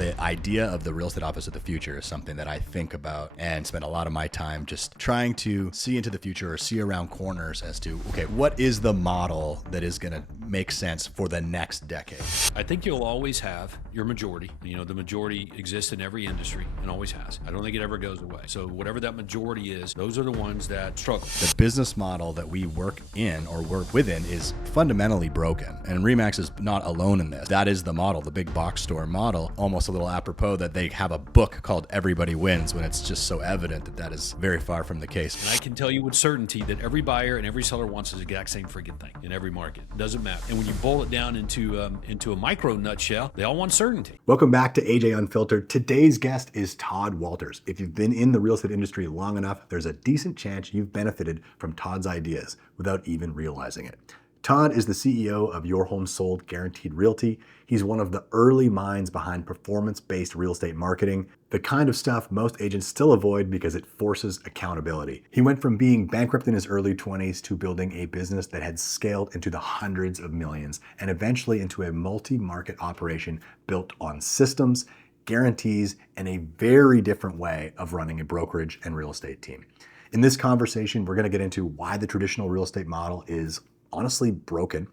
The idea of the real estate office of the future is something that I think about and spend a lot of my time just trying to see into the future or see around corners as to, okay, what is the model that is going to make sense for the next decade? I think you'll always have your majority. You know, the majority exists in every industry and always has. I don't think it ever goes away. So whatever that majority is, those are the ones that struggle. The business model that we work in or work within is fundamentally broken. And Remax is not alone in this. That is the model, the big box store model. Almost a little apropos that they have a book called Everybody Wins, when it's just so evident that that is very far from the case. And I can tell you with certainty that every buyer and every seller wants the exact same freaking thing in every market. It doesn't matter. And when you boil it down into a micro nutshell, they all want certainty. Welcome back to AJ Unfiltered. Today's guest is Todd Walters. If you've been in the real estate industry long enough, there's a decent chance you've benefited from Todd's ideas without even realizing it. Todd is the CEO of Your Home Sold Guaranteed Realty. He's one of the early minds behind performance-based real estate marketing, the kind of stuff most agents still avoid because it forces accountability. He went from being bankrupt in his early 20s to building a business that had scaled into the hundreds of millions and eventually into a multi-market operation built on systems, guarantees, and a very different way of running a brokerage and real estate team. In this conversation, we're going to get into why the traditional real estate model is honestly broken,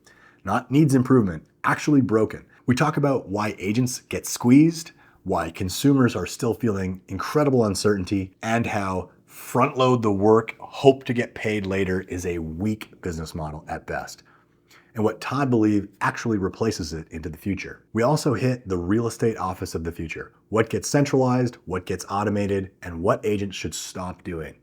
not needs improvement, actually broken. We talk about why agents get squeezed, why consumers are still feeling incredible uncertainty, and how front load the work, hope to get paid later is a weak business model at best, and what Todd believes actually replaces it into the future. We also hit the real estate office of the future, what gets centralized, what gets automated, and what agents should stop doing,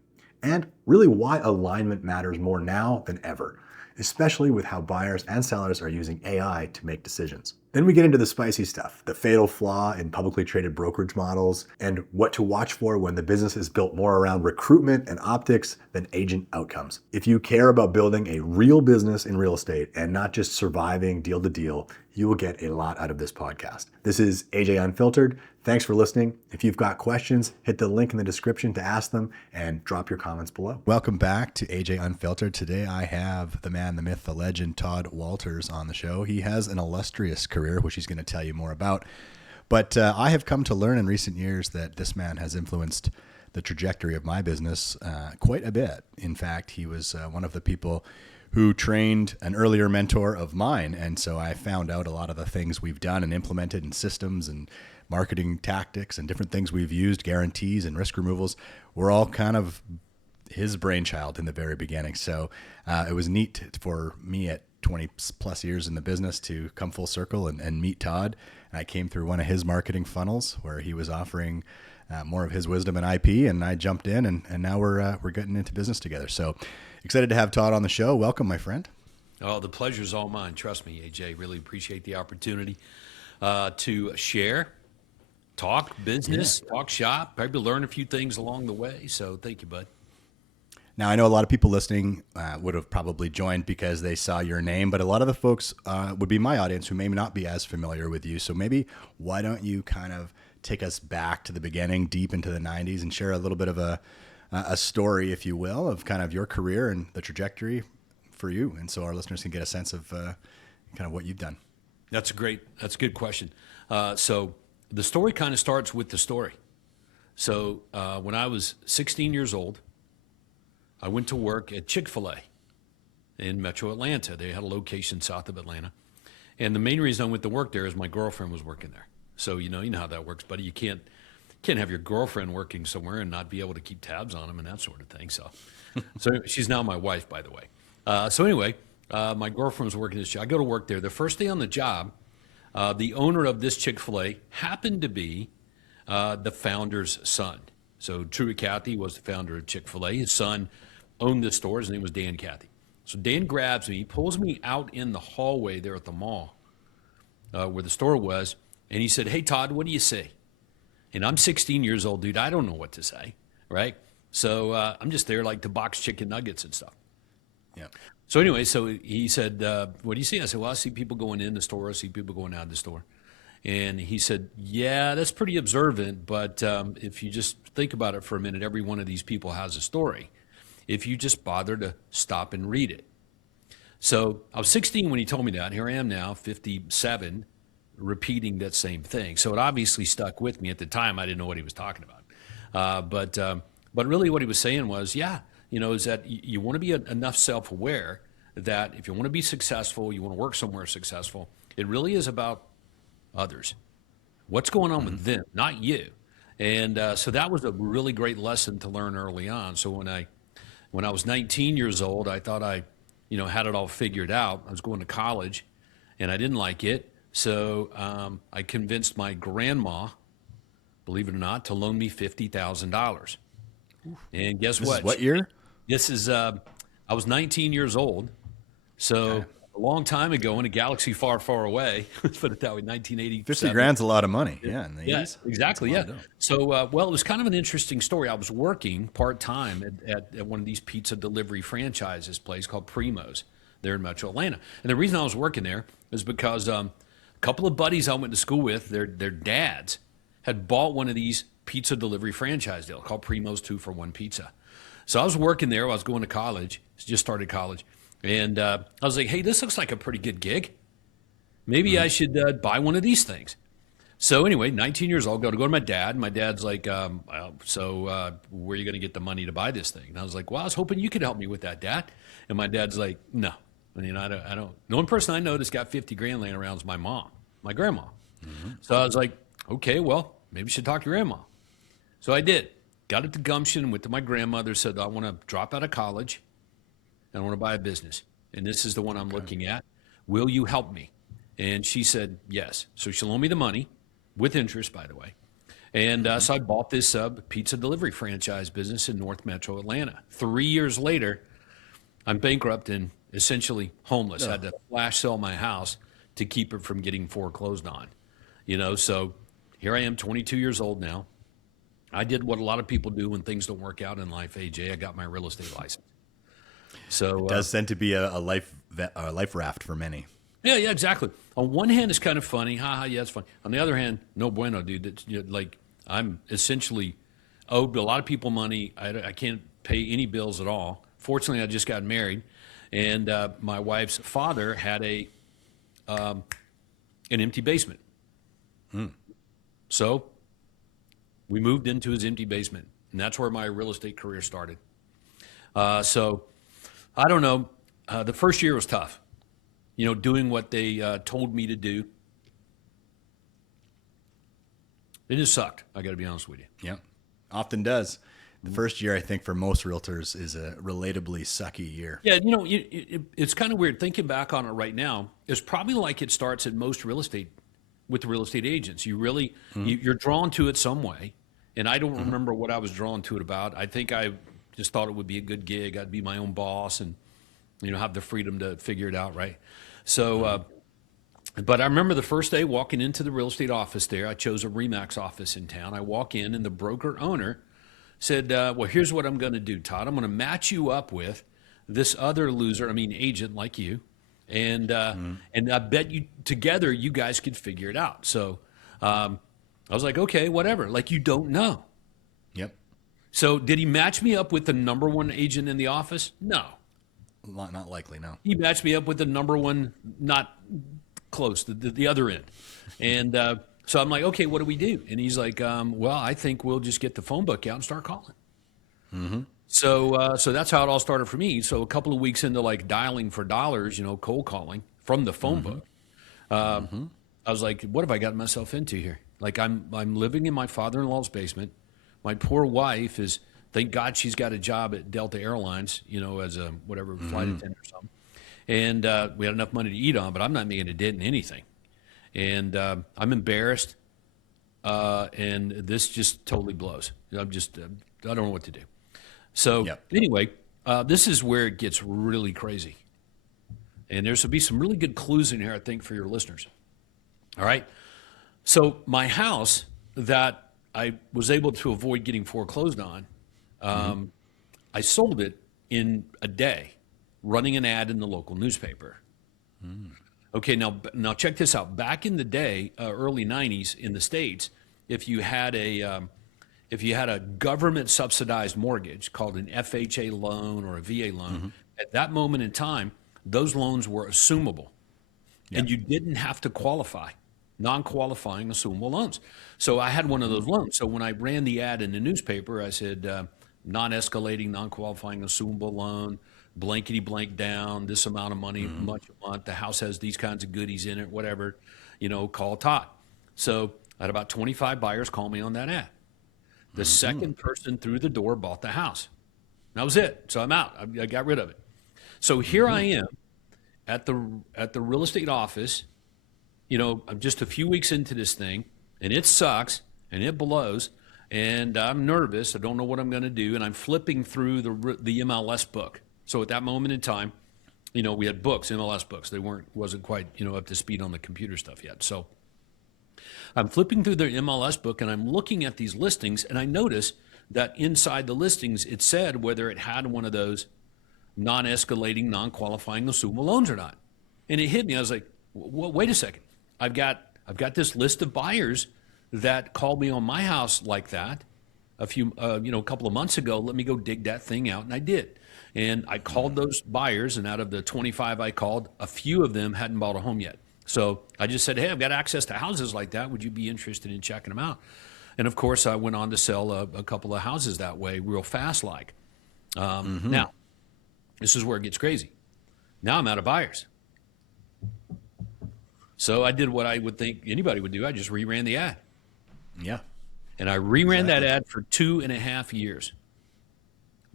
and really why alignment matters more now than ever, especially with how buyers and sellers are using AI to make decisions. Then we get into the spicy stuff, the fatal flaw in publicly traded brokerage models, and what to watch for when the business is built more around recruitment and optics than agent outcomes. If you care about building a real business in real estate and not just surviving deal to deal, you will get a lot out of this podcast. This is AJ Unfiltered. Thanks for listening. If you've got questions, hit the link in the description to ask them and drop your comments below. Welcome back to AJ Unfiltered. Today I have the man, the myth, the legend, Todd Walters on the show. He has an illustrious career, which he's going to tell you more about. But I have come to learn in recent years that this man has influenced the trajectory of my business quite a bit. In fact, he was one of the people who trained an earlier mentor of mine. And so I found out a lot of the things we've done and implemented in systems and marketing tactics and different things we've used, guarantees and risk removals, were all kind of his brainchild in the very beginning. So it was neat for me at 20 plus years in the business to come full circle and meet Todd. And I came through one of his marketing funnels where he was offering more of his wisdom and IP, and I jumped in, and now we're getting into business together. So excited to have Todd on the show. Welcome, my friend. Oh, the pleasure's all mine. Trust me, AJ. Really appreciate the opportunity to share, talk business, talk shop, probably learn a few things along the way. So thank you, bud. Now, I know a lot of people listening would have probably joined because they saw your name, but a lot of the folks would be my audience who may not be as familiar with you. So maybe why don't you kind of take us back to the beginning, deep into the 90s, and share a little bit of a story, if you will, of kind of your career and the trajectory for you. And so our listeners can get a sense of kind of what you've done. That's a good question. So the story kind of starts with the story. So when I was 16 years old, I went to work at Chick-fil-A in Metro Atlanta. They had a location south of Atlanta. And the main reason I went to work there is my girlfriend was working there. So, you know how that works, buddy. You can't have your girlfriend working somewhere and not be able to keep tabs on them and that sort of thing. So she's now my wife, by the way. So anyway, my girlfriend was working this job. I go to work there. The first day on the job, the owner of this Chick-fil-A happened to be the founder's son. So Truett Cathy was the founder of Chick-fil-A. His son owned this store. His name was Dan Cathy. So Dan grabs me, he pulls me out in the hallway there at the mall where the store was, and he said, "Hey, Todd, what do you say?" And I'm 16 years old, dude. I don't know what to say, right? So I'm just there like to box chicken nuggets and stuff. Yeah. So anyway, so he said, "What do you see?" I said, "Well, I see people going in the store. I see people going out of the store." And he said, "Yeah, that's pretty observant, but if you just think about it for a minute, every one of these people has a story. If you just bother to stop and read it." So I was 16 when he told me that. Here I am now, 57, repeating that same thing. So it obviously stuck with me. At the time, I didn't know what he was talking about. But really what he was saying was, yeah, is that you want to be enough self-aware that if you want to be successful, you want to work somewhere successful, it really is about others. What's going on with them, not you. And so that was a really great lesson to learn early on. So when I was 19 years old, I thought I had it all figured out. I was going to college, and I didn't like it. So I convinced my grandma, believe it or not, to loan me $50,000. And guess This what? is what year? This is, I was 19 years old. So a long time ago in a galaxy far, far away, let's put it that way, 1987. 50 grand's a lot of money. Yeah. In the 80s. Yes, exactly. Yeah. So, well, it was kind of an interesting story. I was working part-time at one of these pizza delivery franchises place called Primo's there in Metro Atlanta. And the reason I was working there is because a couple of buddies I went to school with, their dads had bought one of these pizza delivery franchise deal called Primo's 2 for 1 pizza. So I was working there while I was going to college, just started college. And I was like, hey, this looks like a pretty good gig. Maybe I should buy one of these things. So anyway, 19 years old, go to my dad. My dad's like, where are you going to get the money to buy this thing? And I was like, well, I was hoping you could help me with that, Dad. And my dad's like, no. I mean, I don't. The only person I know that's got 50 grand laying around is my mom, my grandma. So I was like, okay, well, maybe you should talk to your grandma. So I did. Got it to gumption, went to my grandmother, said, I want to drop out of college and I want to buy a business. And this is the one I'm looking at. Will you help me? And she said, yes. So she loaned me the money with interest, by the way. And so I bought this pizza delivery franchise business in North Metro Atlanta. 3 years later, I'm bankrupt and essentially homeless. I had to flash sell my house to keep it from getting foreclosed on. So here I am, 22 years old now. I did what a lot of people do when things don't work out in life, AJ. I got my real estate license. So it does tend to be a life raft for many. Yeah, exactly. On one hand, it's kind of funny. Yeah, it's funny. On the other hand, no bueno, dude. I'm essentially owed a lot of people money. I can't pay any bills at all. Fortunately, I just got married, and my wife's father had an empty basement. So we moved into his empty basement, and that's where my real estate career started. So I don't know. The first year was tough. Doing what they told me to do. It just sucked. I got to be honest with you. Yeah, often does. The first year, I think, for most realtors is a relatably sucky year. Yeah, it's kind of weird thinking back on it right now. It's probably like it starts in most real estate with the real estate agents. You really, you're drawn to it some way. And I don't remember what I was drawn to it about. I think I just thought it would be a good gig. I'd be my own boss and, have the freedom to figure it out, right? So, but I remember the first day walking into the real estate office there. I chose a RE/MAX office in town. I walk in and the broker owner said, well, here's what I'm going to do, Todd. I'm going to match you up with this other agent like you. And I bet you together, you guys could figure it out. So I was like, okay, whatever. Like, you don't know. Yep. So did he match me up with the number one agent in the office? No. Not likely, no. He matched me up with the number one, not close, the other end. And so I'm like, okay, what do we do? And he's like, well, I think we'll just get the phone book out and start calling. So that's how it all started for me. So a couple of weeks into dialing for dollars, cold calling from the phone book, I was like, what have I gotten myself into here? Like I'm living in my father-in-law's basement. My poor wife is, thank God she's got a job at Delta Airlines, as a whatever flight attendant or something. And we had enough money to eat on, but I'm not making a dent in anything. And I'm embarrassed. And this just totally blows. I don't know what to do. So anyway, this is where it gets really crazy. And there's will be some really good clues in here, I think, for your listeners. All right. So my house that I was able to avoid getting foreclosed on, I sold it in a day, running an ad in the local newspaper. Okay, now check this out. Back in the day, early '90s in the States, if you had a government subsidized mortgage called an FHA loan or a VA loan, at that moment in time, those loans were assumable, and you didn't have to qualify. non-qualifying assumable loans. So I had one of those loans. So when I ran the ad in the newspaper, I said, non-escalating, non-qualifying assumable loan, blankety blank down, this amount of money, much a month. The house has these kinds of goodies in it, whatever, call Todd. So I had about 25 buyers call me on that ad. The second person through the door bought the house. That was it. So I'm out. I got rid of it. So here I am at the real estate office. I'm just a few weeks into this thing, and it sucks and it blows, and I'm nervous. I don't know what I'm going to do, and I'm flipping through the MLS book. So at that moment in time, we had books, MLS books. They wasn't quite up to speed on the computer stuff yet. So I'm flipping through the MLS book, and I'm looking at these listings, and I notice that inside the listings, it said whether it had one of those non-escalating, non-qualifying assumable loans or not. And it hit me. I was like, wait a second. I've got this list of buyers that called me on my house like that a couple of months ago. Let me go dig that thing out, and I did. And I called those buyers, and out of the 25 I called, a few of them hadn't bought a home yet. So I just said, hey, I've got access to houses like that. Would you be interested in checking them out? And of course, I went on to sell a couple of houses that way, real fast like. Now, this is where it gets crazy. Now I'm out of buyers. So I did what I would think anybody would do. I just reran the ad. Yeah. And I reran that ad for 2.5 years.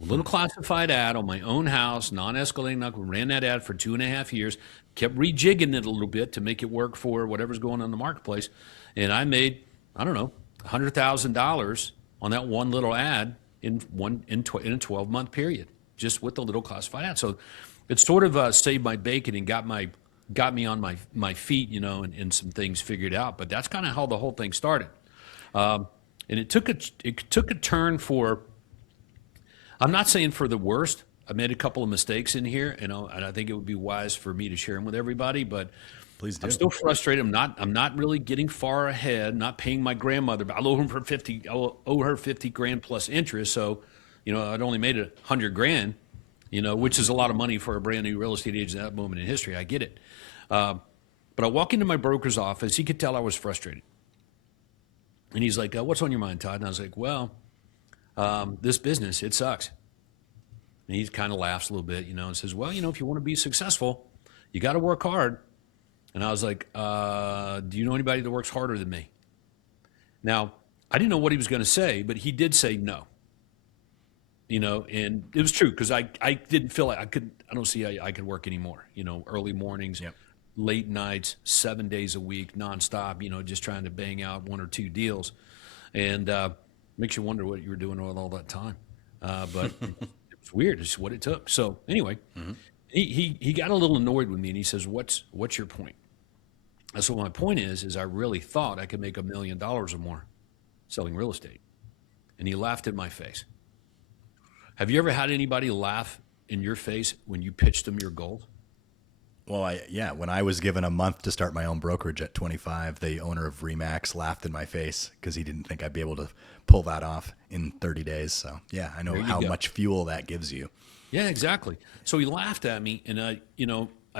A little classified ad on my own house, non-escalating, ran that ad for 2.5 years, kept rejigging it a little bit to make it work for whatever's going on in the marketplace. And I made, I don't know, $100,000 on that one little ad in a 12-month period, just with the little classified ad. So it sort of saved my bacon and got me on my feet, and some things figured out. But that's kind of how the whole thing started. And it took a turn for, I'm not saying for the worst. I made a couple of mistakes in here, and I think it would be wise for me to share them with everybody. But please do. I'm still frustrated. I'm not really getting far ahead. Not paying my grandmother. I owe her 50 grand plus interest. So, I'd only made $100,000. Which is a lot of money for a brand new real estate agent at that moment in history. I get it. But I walk into my broker's office. He could tell I was frustrated. And he's like, what's on your mind, Todd? And I was like, well, this business, it sucks. And he kind of laughs a little bit, and says, well, if you want to be successful, you got to work hard. And I was like, do you know anybody that works harder than me? Now, I didn't know what he was going to say, but he did say no. And it was true because I didn't feel like I don't see how I could work anymore. Early mornings, late nights, 7 days a week, nonstop, just trying to bang out one or two deals. And makes you wonder what you were doing with all that time. But it was weird. It's what it took. So anyway, he got a little annoyed with me, and he says, what's your point? I said, well, my point is I really thought I could make $1 million or more selling real estate. And he laughed in my face. Have you ever had anybody laugh in your face when you pitched them your goals? Well, when I was given a month to start my own brokerage at 25, the owner of Remax laughed in my face because he didn't think I'd be able to pull that off in 30 days. So yeah, I know how much fuel that gives you. Yeah, exactly. So he laughed at me, and I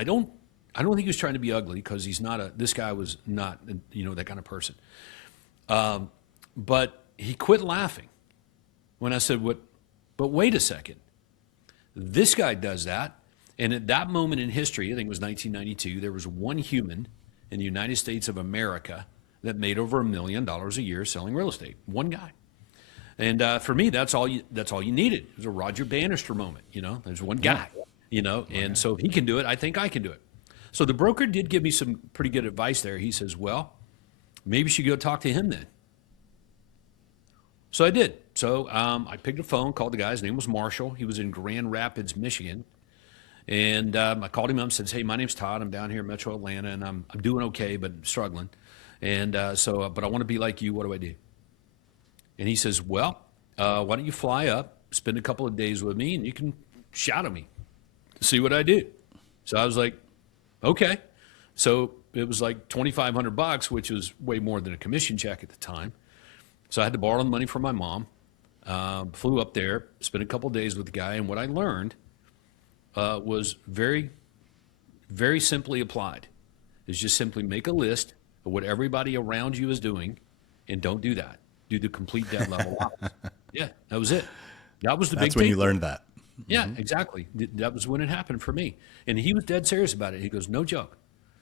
don't think he was trying to be ugly because this guy was not, that kind of person. But he quit laughing when I said, but wait a second, this guy does that. And at that moment in history, I think it was 1992, there was one human in the United States of America that made over $1 million a year selling real estate. One guy. And for me, that's all you needed. It was a Roger Bannister moment. There's one guy, and so if he can do it, I think I can do it. So the broker did give me some pretty good advice there. He says, well, maybe you should go talk to him then. So I did. So I picked a phone, called the guy. His name was Marshall. He was in Grand Rapids, Michigan. And I called him up and said, hey, my name's Todd. I'm down here in Metro Atlanta, and I'm doing okay, but struggling. And but I want to be like you. What do I do? And he says, well, why don't you fly up, spend a couple of days with me, and you can shadow me, see what I do. So I was like, okay. So it was like $2,500, which was way more than a commission check at the time. So I had to borrow the money from my mom, flew up there, spent a couple of days with the guy, and what I learned was very, very simply applied. Is just simply make a list what everybody around you is doing, and don't do that. Do the complete dead level opposite. Yeah, that was it. That was the That's big when you takeaway. learned that. Yeah, exactly. That was when it happened for me. And he was dead serious about it. He goes, no joke.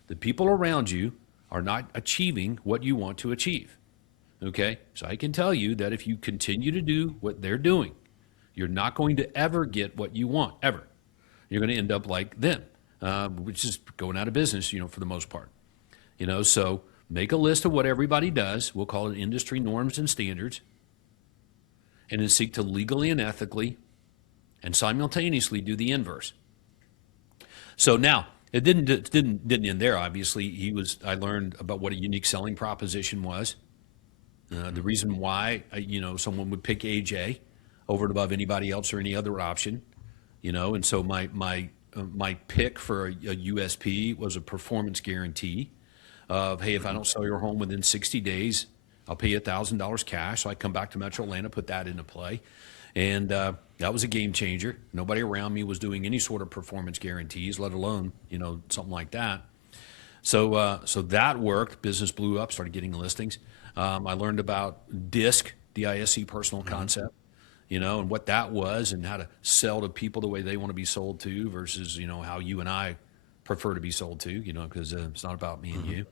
The people around you are not achieving what you want to achieve. Okay? So I can tell you that if you continue to do what they're doing, you're not going to ever get what you want, ever. You're going to end up like them, which is going out of business, for the most part. So make a list of what everybody does. We'll call it industry norms and standards. And then seek to legally and ethically and simultaneously do the inverse. So now, it didn't end there. Obviously, I learned about what a unique selling proposition was. The reason why someone would pick AJ over and above anybody else or any other option, and so my pick for a USP was a performance guarantee of, hey, if I don't sell your home within 60 days, I'll pay you $1,000 cash. So I come back to Metro Atlanta, put that into play, and that was a game changer. Nobody around me was doing any sort of performance guarantees, let alone something like that. So that worked. Business blew up. Started getting listings. I learned about DISC, personal concept, and what that was, and how to sell to people the way they want to be sold to versus how you and I prefer to be sold to. Because it's not about me and you.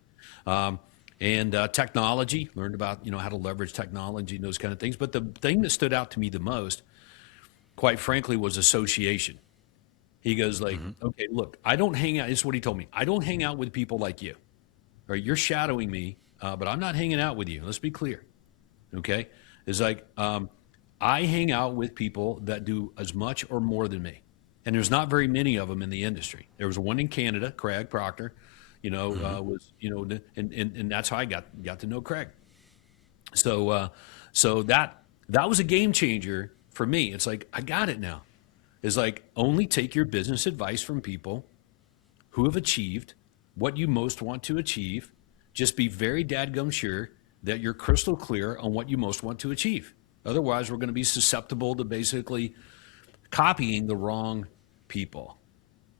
And technology, learned about how to leverage technology and those kind of things. But the thing that stood out to me the most, quite frankly, was association. He goes like, okay, look, I don't hang out. This is what he told me. I don't hang out with people like you. Or you're shadowing me, but I'm not hanging out with you. Let's be clear. Okay? It's like, I hang out with people that do as much or more than me. And there's not very many of them in the industry. There was one in Canada, Craig Proctor, and that's how I got to know Craig. So that was a game changer for me. It's like, I got it now. It's like, only take your business advice from people who have achieved what you most want to achieve. Just be very dadgum sure that you're crystal clear on what you most want to achieve. Otherwise, we're going to be susceptible to basically copying the wrong people.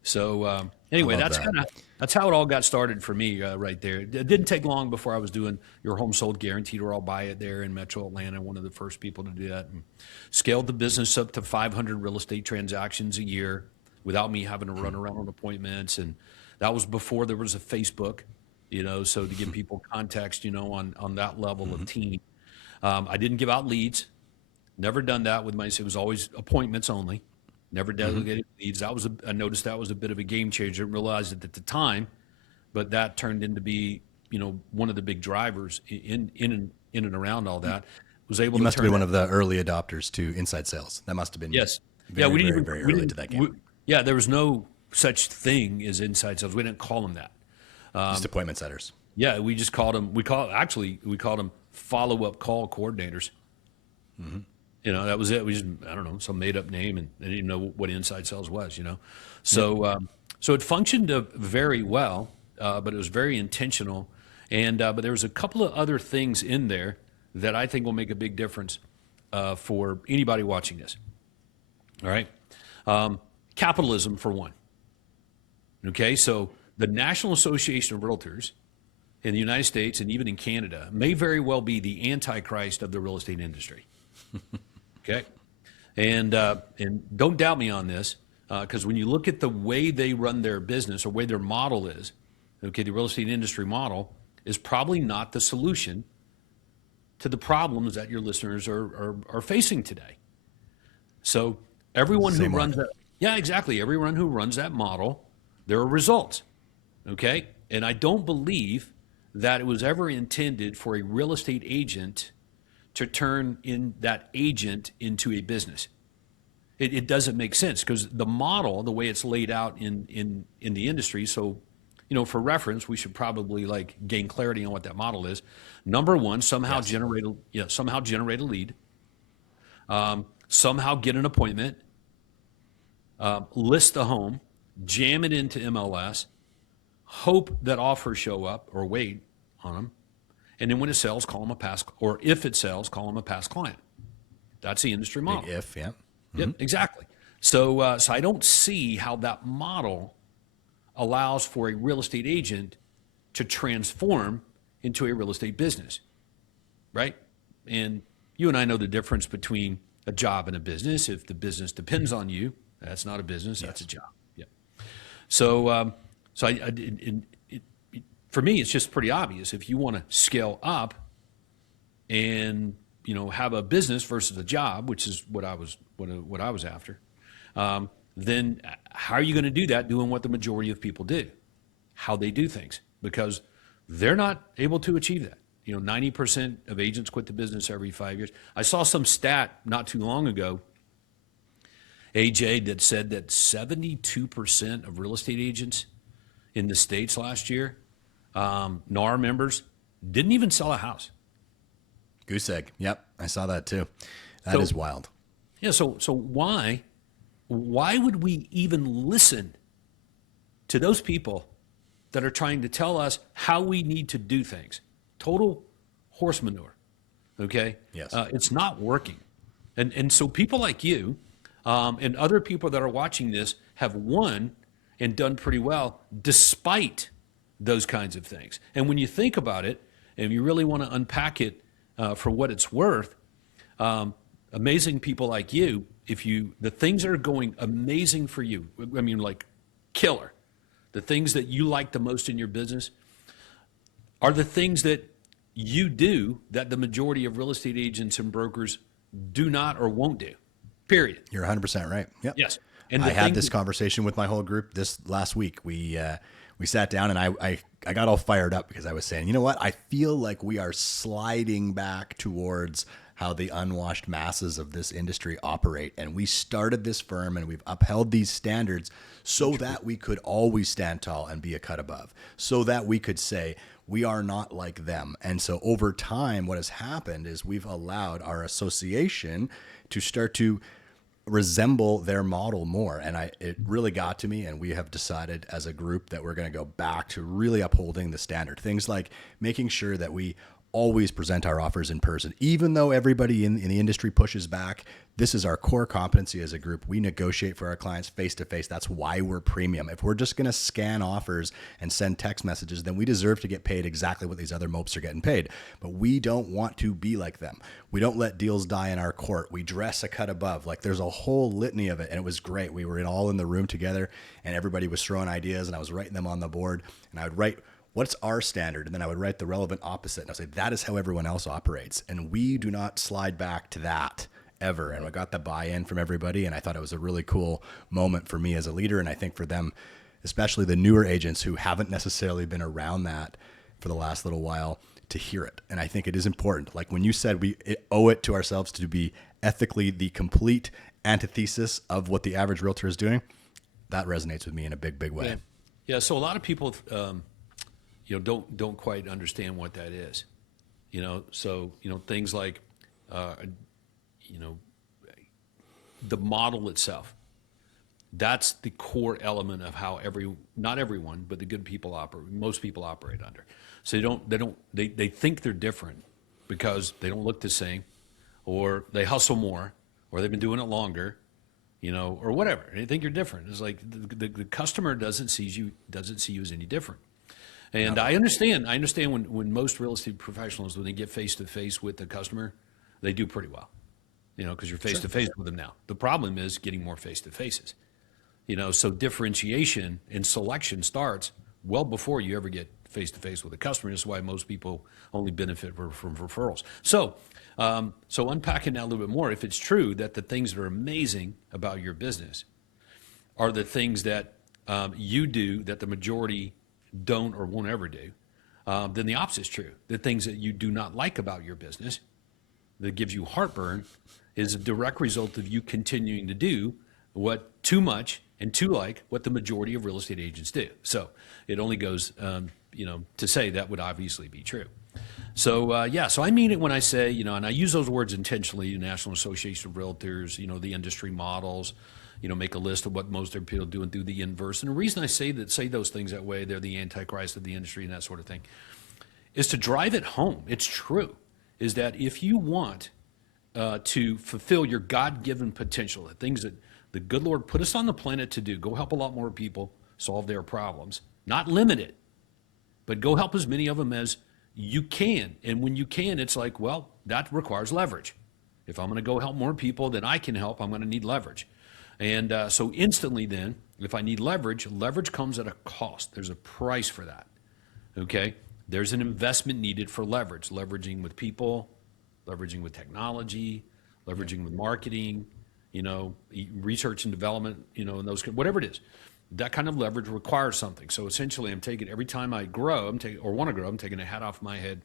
So anyway, that's how it all got started for me right there. It didn't take long before I was doing your home sold guaranteed or I'll buy it there in Metro Atlanta, one of the first people to do that, and scaled the business up to 500 real estate transactions a year without me having to run around on appointments. And that was before there was a Facebook, so to give people context, on that level of team. I didn't give out leads, never done that with it was always appointments only. Never delegated leads. I noticed that was a bit of a game changer. Didn't realize it at the time, but that turned into be, one of the big drivers in and around all that. Was able. You to must have turn been one of the early adopters to inside sales. That must have been yes. very, We didn't very, even very we early didn't- to that game. there was no such thing as inside sales. We didn't call them that. Just appointment setters. Yeah, we just called them. We called them follow-up call coordinators. That was it. We just, I don't know, some made up name, and they didn't even know what inside sales was, So, so it functioned very well, but it was very intentional. And, but there was a couple of other things in there that I think will make a big difference for anybody watching this. All right. Capitalism for one. Okay. So the National Association of Realtors in the United States and even in Canada may very well be the antichrist of the real estate industry. Okay, and don't doubt me on this, because when you look at the way they run their business or way their model is, okay, the real estate industry model is probably not the solution to the problems that your listeners are facing today. So everyone who runs that, yeah, exactly, everyone who runs that model, there are results. Okay, and I don't believe that it was ever intended for a real estate agent to turn in that agent into a business. It doesn't make sense because the model, the way it's laid out in the industry. So, for reference, we should probably gain clarity on what that model is. Number one, somehow generate a lead, somehow get an appointment, list the home, jam it into MLS, hope that offers show up or wait on them. And then when it sells, call them a past, or if it sells, call them a past client. That's the industry model. Big if, yeah. Yep, exactly. So, so I don't see how that model allows for a real estate agent to transform into a real estate business, right? And you and I know the difference between a job and a business. If the business depends on you, that's not a business, that's a job. Yeah. So, for me, it's just pretty obvious. If you want to scale up and have a business versus a job, which is what I was after, then how are you going to do that doing what the majority of people do, how they do things? Because they're not able to achieve that. 90% of agents quit the business every 5 years. I saw some stat not too long ago, AJ, that said that 72% of real estate agents in the States last year, NAR members, didn't even sell a house. Goose egg. Yep, I saw that too. That is wild. Yeah. So why would we even listen to those people that are trying to tell us how we need to do things? Total horse manure. Okay. Yes. It's not working, and so people like you and other people that are watching this have won and done pretty well despite those kinds of things. And when you think about it, and you really want to unpack it for what it's worth, amazing people like you, the things that are going amazing for you, I mean, like killer, the things that you like the most in your business are the things that you do that the majority of real estate agents and brokers do not or won't do, period. You're 100% right. Yep. Yes. And I had this conversation with my whole group this last week. We sat down and I got all fired up because I was saying, you know what? I feel like we are sliding back towards how the unwashed masses of this industry operate. And we started this firm and we've upheld these standards so that we could always stand tall and be a cut above, so that we could say, we are not like them. And so over time, what has happened is we've allowed our association to start to resemble their model more. And it really got to me. And we have decided as a group that we're going to go back to really upholding the standard. Things like making sure that we always present our offers in person. Even though everybody in the industry pushes back, this is our core competency as a group. We negotiate for our clients face to face. That's why we're premium. If we're just going to scan offers and send text messages, then we deserve to get paid exactly what these other mopes are getting paid. But we don't want to be like them. We don't let deals die in our court. We dress a cut above. Like, there's a whole litany of it. And it was great. We were all in the room together and everybody was throwing ideas and I was writing them on the board, and I would write, what's our standard? And then I would write the relevant opposite. And I'd say, that is how everyone else operates. And we do not slide back to that ever. And I got the buy-in from everybody. And I thought it was a really cool moment for me as a leader. And I think for them, especially the newer agents who haven't necessarily been around that for the last little while, to hear it. And I think it is important. Like when you said we owe it to ourselves to be ethically the complete antithesis of what the average realtor is doing, that resonates with me in a big, big way. Yeah. So a lot of people, don't quite understand what that is, So things like, the model itself. That's the core element of how not everyone, but the good people operate. Most people operate under. So they think they're different because they don't look the same, or they hustle more, or they've been doing it longer, or whatever. They think you're different. It's like the customer doesn't see you as any different. And I understand when most real estate professionals, when they get face to face with the customer, they do pretty well, because you're face to face with them now. The problem is getting more face to faces, so differentiation and selection starts well before you ever get face to face with a customer. That's why most people only benefit from referrals. So unpacking that a little bit more, if it's true that the things that are amazing about your business are the things that you do that the majority don't or won't ever do, then the opposite is true. The things that you do not like about your business that gives you heartburn is a direct result of you continuing to do what too much and too like what the majority of real estate agents do. So it only goes, to say that would obviously be true. So, so I mean it when I say, and I use those words intentionally, National Association of Realtors, the industry models, make a list of what most of people do and do the inverse. And the reason I say those things that way, they're the antichrist of the industry and that sort of thing, is to drive it home. It's true, is that if you want to fulfill your God-given potential, the things that the good Lord put us on the planet to do, go help a lot more people solve their problems, not limit it, but go help as many of them as you can. And when you can, it's like, well, that requires leverage. If I'm going to go help more people than I can help, I'm going to need leverage. And so instantly then, if I need leverage, leverage comes at a cost. There's a price for that, okay? There's an investment needed for leverage, leveraging with people, leveraging with technology, leveraging with marketing, research and development, and those, whatever it is. That kind of leverage requires something. So essentially, I'm taking, every time I grow, or want to grow, I'm taking a hat off my head,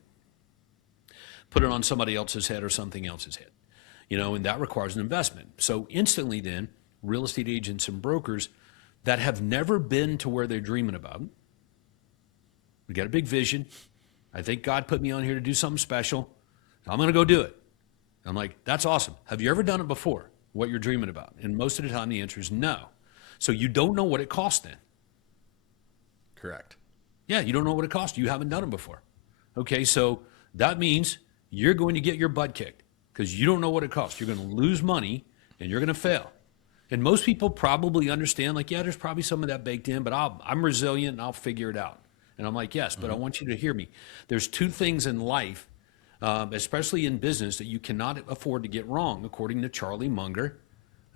put it on somebody else's head or something else's head, and that requires an investment. So instantly then, real estate agents and brokers that have never been to where they're dreaming about, we got a big vision. I think God put me on here to do something special. I'm going to go do it. I'm like, that's awesome. Have you ever done it before, what you're dreaming about? And most of the time, the answer is no. So you don't know what it costs then. Correct. Yeah, you don't know what it costs. You haven't done it before. Okay, so that means you're going to get your butt kicked because you don't know what it costs. You're going to lose money and you're going to fail. And most people probably understand, like, yeah, there's probably some of that baked in, but I'm resilient and I'll figure it out. And I'm like, yes, but I want you to hear me. There's two things in life, especially in business, that you cannot afford to get wrong, according to Charlie Munger.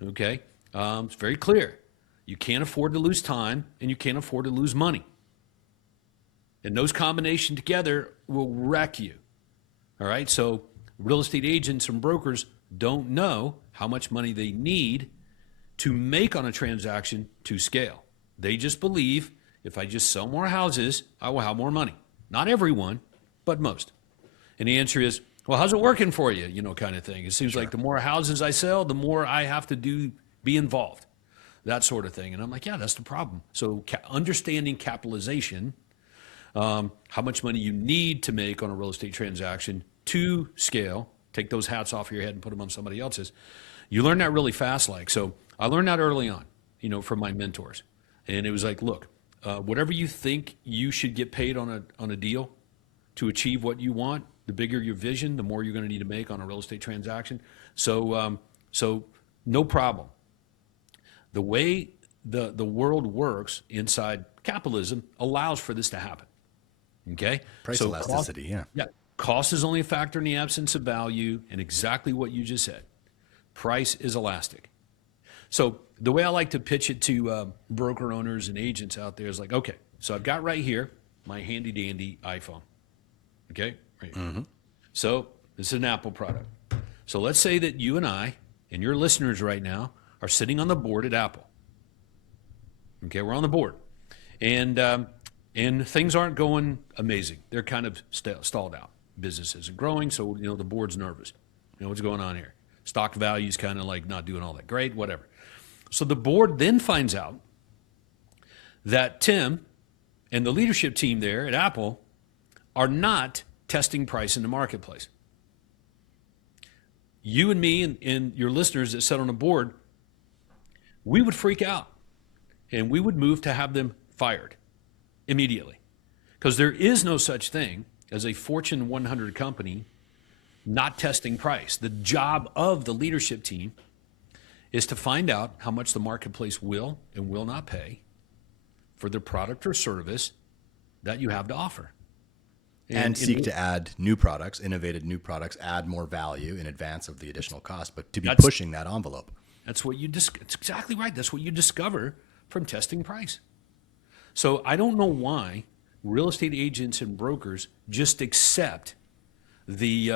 Okay, it's very clear. You can't afford to lose time, and you can't afford to lose money. And those combination together will wreck you. All right, so real estate agents and brokers don't know how much money they need to make on a transaction to scale. They just believe, if I just sell more houses, I will have more money. Not everyone, but most. And the answer is, well, how's it working for you? Kind of thing. It seems like the more houses I sell, the more I have to be involved, that sort of thing. And I'm like, yeah, that's the problem. So understanding capitalization, how much money you need to make on a real estate transaction to scale, take those hats off your head and put them on somebody else's. You learn that really fast. So I learned that early on, from my mentors. And it was like, look, whatever you think you should get paid on a deal to achieve what you want, the bigger your vision, the more you're going to need to make on a real estate transaction. So no problem. The way the world works inside capitalism allows for this to happen. Okay? Price elasticity, Yeah. Cost is only a factor in the absence of value, and exactly what you just said. Price is elastic. So the way I like to pitch it to broker owners and agents out there is like, okay, so I've got right here my handy dandy iPhone. Okay? Right here. Mm-hmm. So this is an Apple product. So let's say that you and I and your listeners right now are sitting on the board at Apple. Okay, we're on the board. And things aren't going amazing. They're kind of stalled out. Business isn't growing, so the board's nervous. What's going on here? Stock value's kind of like not doing all that great, whatever. So the board then finds out that Tim and the leadership team there at Apple are not testing price in the marketplace. You and me and your listeners that sit on the board, we would freak out and we would move to have them fired immediately, because there is no such thing as a Fortune 100 company not testing price. The job of the leadership team is to find out how much the marketplace will and will not pay for the product or service that you have to offer. And seek to add new products, innovative new products, add more value in advance of the additional cost, but to be pushing that envelope. That's what it's exactly right. That's what you discover from testing price. So I don't know why real estate agents and brokers just accept the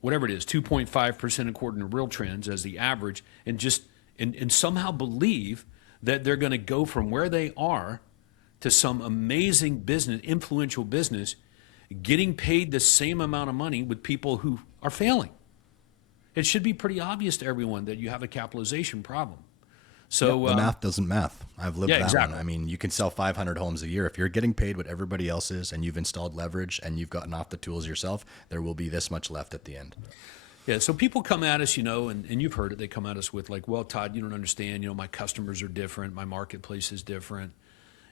whatever it is, 2.5% according to Real Trends as the average, and somehow believe that they're going to go from where they are to some amazing business, influential business, getting paid the same amount of money with people who are failing. It should be pretty obvious to everyone that you have a capitalization problem. So the math doesn't math. I've lived that exactly. one. I mean, you can sell 500 homes a year. If you're getting paid what everybody else is and you've installed leverage and you've gotten off the tools yourself, there will be this much left at the end. Yeah, so people come at us, and you've heard it. They come at us with like, well, Todd, you don't understand. My customers are different. My marketplace is different.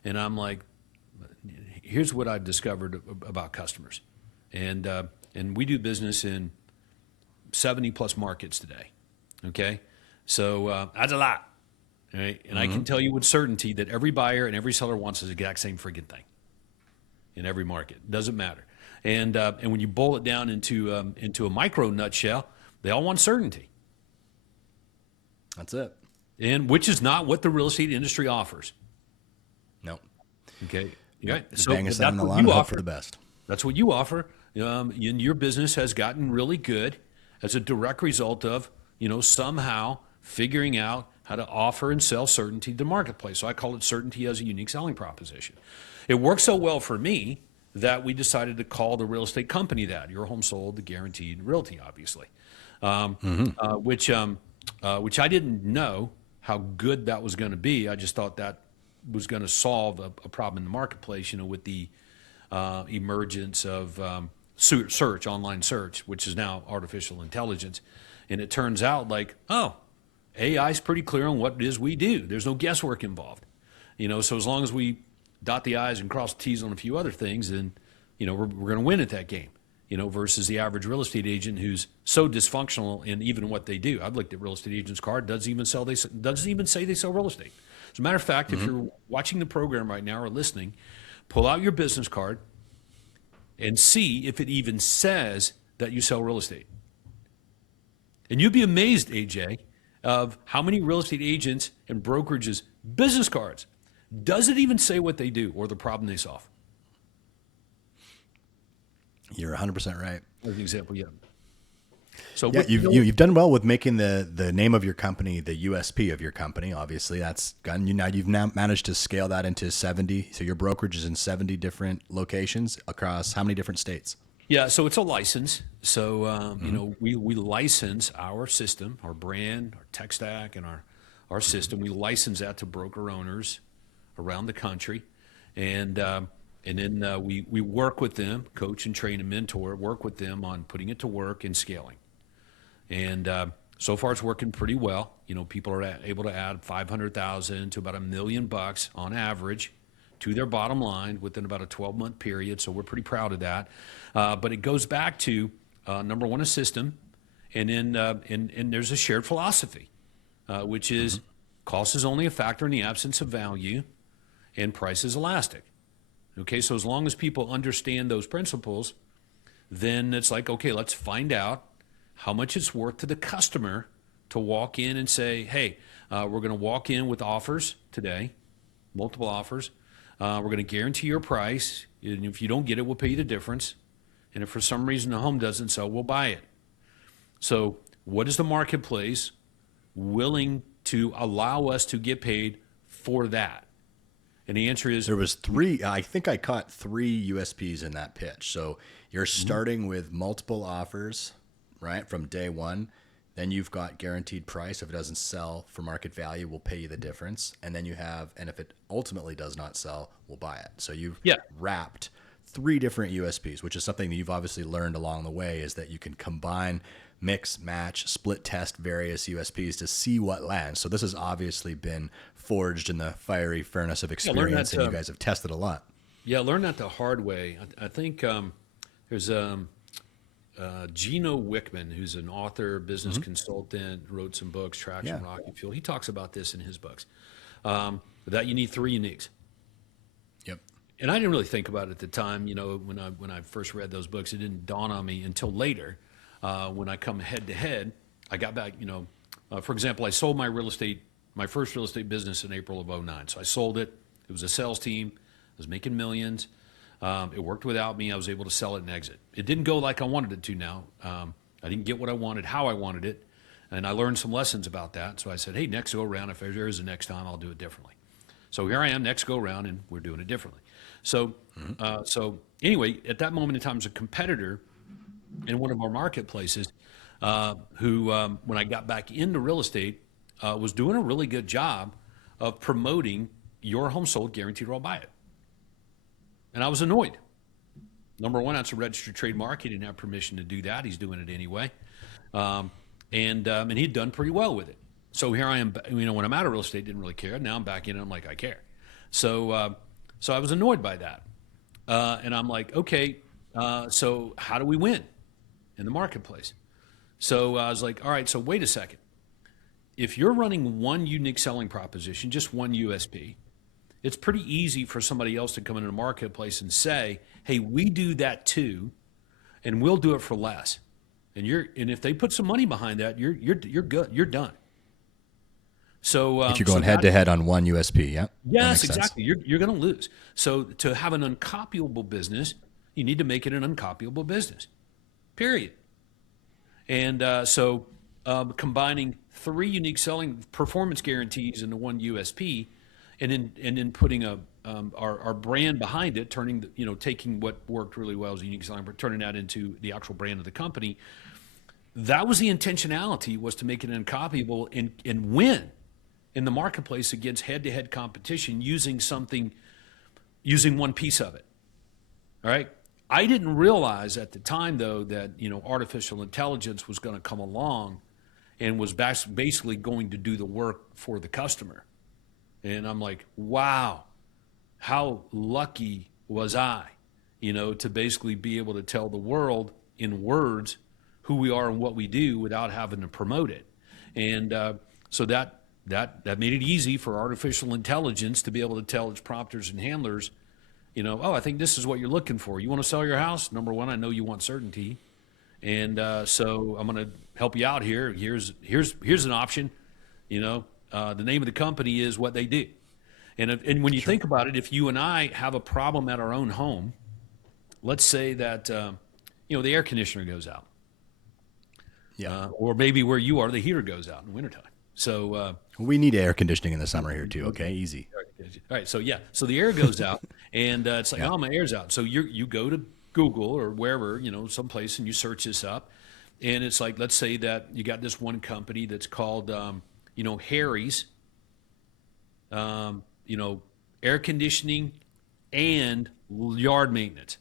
And I'm like, here's what I've discovered about customers. And we do business in 70 plus markets today. Okay? So that's a lot. Right? And I can tell you with certainty that every buyer and every seller wants the exact same freaking thing in every market. Doesn't matter. And when you boil it down into a micro nutshell, they all want certainty, That's it. and which is not what the real estate industry offers. No. Okay. No. Okay. Just So bang us that's down the what line you and hope offer. for the best. That's what you offer. And your business has gotten really good as a direct result of, somehow figuring out how to offer and sell certainty to the marketplace. So I call it certainty as a unique selling proposition. It worked so well for me that we decided to call the real estate company that. Your home sold, the guaranteed realty, obviously, which I didn't know how good that was going to be. I just thought that was going to solve a problem in the marketplace, with the emergence of search, online search, which is now artificial intelligence. And it turns out AI is pretty clear on what it is we do. There's no guesswork involved. So as long as we dot the I's and cross the T's on a few other things, then, we're going to win at that game, versus the average real estate agent who's so dysfunctional in even what they do. I've looked at real estate agents' card, doesn't even say they sell real estate. As a matter of fact, if you're watching the program right now or listening, pull out your business card and see if it even says that you sell real estate. And you'd be amazed, AJ, of how many real estate agents and brokerages' business cards does it even say what they do or the problem they solve? You're 100% right. As an example, yeah. So Yeah, you've done well with making the name of your company the USP of your company. Obviously, that's gotten you now. You've now managed to scale that into 70. So your brokerage is in 70 different locations across how many different states? Yeah, so it's a license. So we license our system, our brand, our tech stack, and our system. We license that to broker owners around the country, and then we work with them, coach and train and mentor, work with them on putting it to work and scaling. And so far, it's working pretty well. People are able to add $500,000 to about $1 million on average to their bottom line within about a 12-month period. So we're pretty proud of that. But it goes back to number one, a system, and then and there's a shared philosophy, which is cost is only a factor in the absence of value, and price is elastic. Okay, so as long as people understand those principles, then it's like, okay, let's find out how much it's worth to the customer to walk in and say, hey, we're going to walk in with offers today, multiple offers. We're going to guarantee your price. And if you don't get it, we'll pay you the difference. And if for some reason the home doesn't sell, we'll buy it. So what is the marketplace willing to allow us to get paid for that? And the answer is There was three. I think I caught three USPs in that pitch. So you're starting with multiple offers, right, from day one. Then you've got guaranteed price. If it doesn't sell for market value, we'll pay you the difference. And then you have, and if it ultimately does not sell, we'll buy it. So you've wrapped three different USPs, which is something that you've obviously learned along the way, is that you can combine, mix, match, split test various USPs to see what lands. So this has obviously been forged in the fiery furnace of experience, and you guys have tested a lot. Yeah, learn that the hard way. I think there's Gino Wickman, who's an author, business consultant, wrote some books, Traction, Rocket Fuel. He talks about this in his books, that you need three uniques. Yep. And I didn't really think about it at the time. When I first read those books, it didn't dawn on me until later. When I come head to head, I got back. For example, I sold my first real estate business in April of 2009. So I sold it. It was a sales team. I was making millions. It worked without me. I was able to sell it and exit. It didn't go like I wanted it to now. I didn't get what I wanted, how I wanted it. And I learned some lessons about that. So I said, hey, next go around, if there is a next time, I'll do it differently. So here I am, next go around, and we're doing it differently. So, so anyway, at that moment in time, as a competitor in one of our marketplaces, who, when I got back into real estate, was doing a really good job of promoting your home sold, guaranteed, or I'll buy it. And I was annoyed. Number one, that's a registered trademark. He didn't have permission to do that. He's doing it anyway. And he'd done pretty well with it. So here I am, when I'm out of real estate, didn't really care. Now I'm back in, and I'm like, I care. So, so I was annoyed by that. And I'm like, okay, so how do we win in the marketplace? So I was like, all right, so wait a second. If you're running one unique selling proposition, just one USP, it's pretty easy for somebody else to come into the marketplace and say, hey, we do that too, and we'll do it for less. And if they put some money behind that, you're good. You're done. So If you're going head to head on one USP, yeah. Yes, exactly. You're going to lose. So to have an uncopyable business, you need to make it an uncopyable business. Period. And combining 3 unique selling performance guarantees into one USP, and then putting our brand behind it, taking what worked really well as a unique selling, but turning that into the actual brand of the company. That was the intentionality, was to make it uncopyable and win in the marketplace against head-to-head competition using one piece of it. All right. I didn't realize at the time, though, that artificial intelligence was going to come along and was basically going to do the work for the customer. And I'm like, wow, how lucky was I, to basically be able to tell the world in words who we are and what we do without having to promote it. And so that made it easy for artificial intelligence to be able to tell its prompters and handlers, I think this is what you're looking for. You want to sell your house? Number one, I know you want certainty. And so I'm going to help you out here. Here's an option. The name of the company is what they do. And when you think about it, if you and I have a problem at our own home, let's say that, the air conditioner goes out. Yeah. Or maybe where you are, the heater goes out in the wintertime. So we need air conditioning in the summer here too. Okay, easy. All right. So so the air goes out, and it's like, oh, my air's out. So you go to Google or wherever, someplace, and you search this up, and it's like, let's say that you got this one company that's called, Harry's, air conditioning and yard maintenance.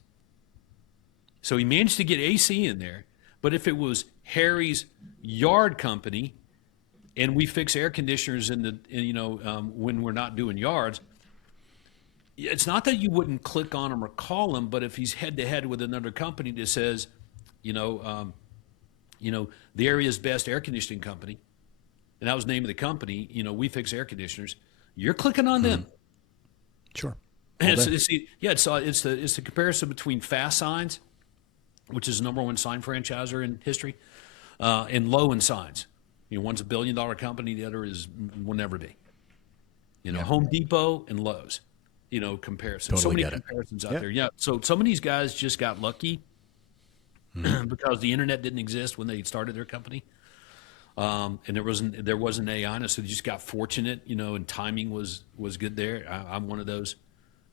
So he managed to get AC in there, but if it was Harry's Yard Company, and we fix air conditioners when we're not doing yards, it's not that you wouldn't click on him or call him, but if he's head to head with another company that says, the area's best air conditioning company, and that was the name of the company, we fix air conditioners, you're clicking on them. Sure. And it's the comparison between Fast Signs, which is the number one sign franchiser in history, and Low and Signs. One's $1 billion company, the other will never be. Home Depot and Lowe's, comparison. Totally so many get it. comparisons out there. Yeah. So some of these guys just got lucky because the internet didn't exist when they started their company. And there wasn't AI, so they just got fortunate, and timing was good there. I'm one of those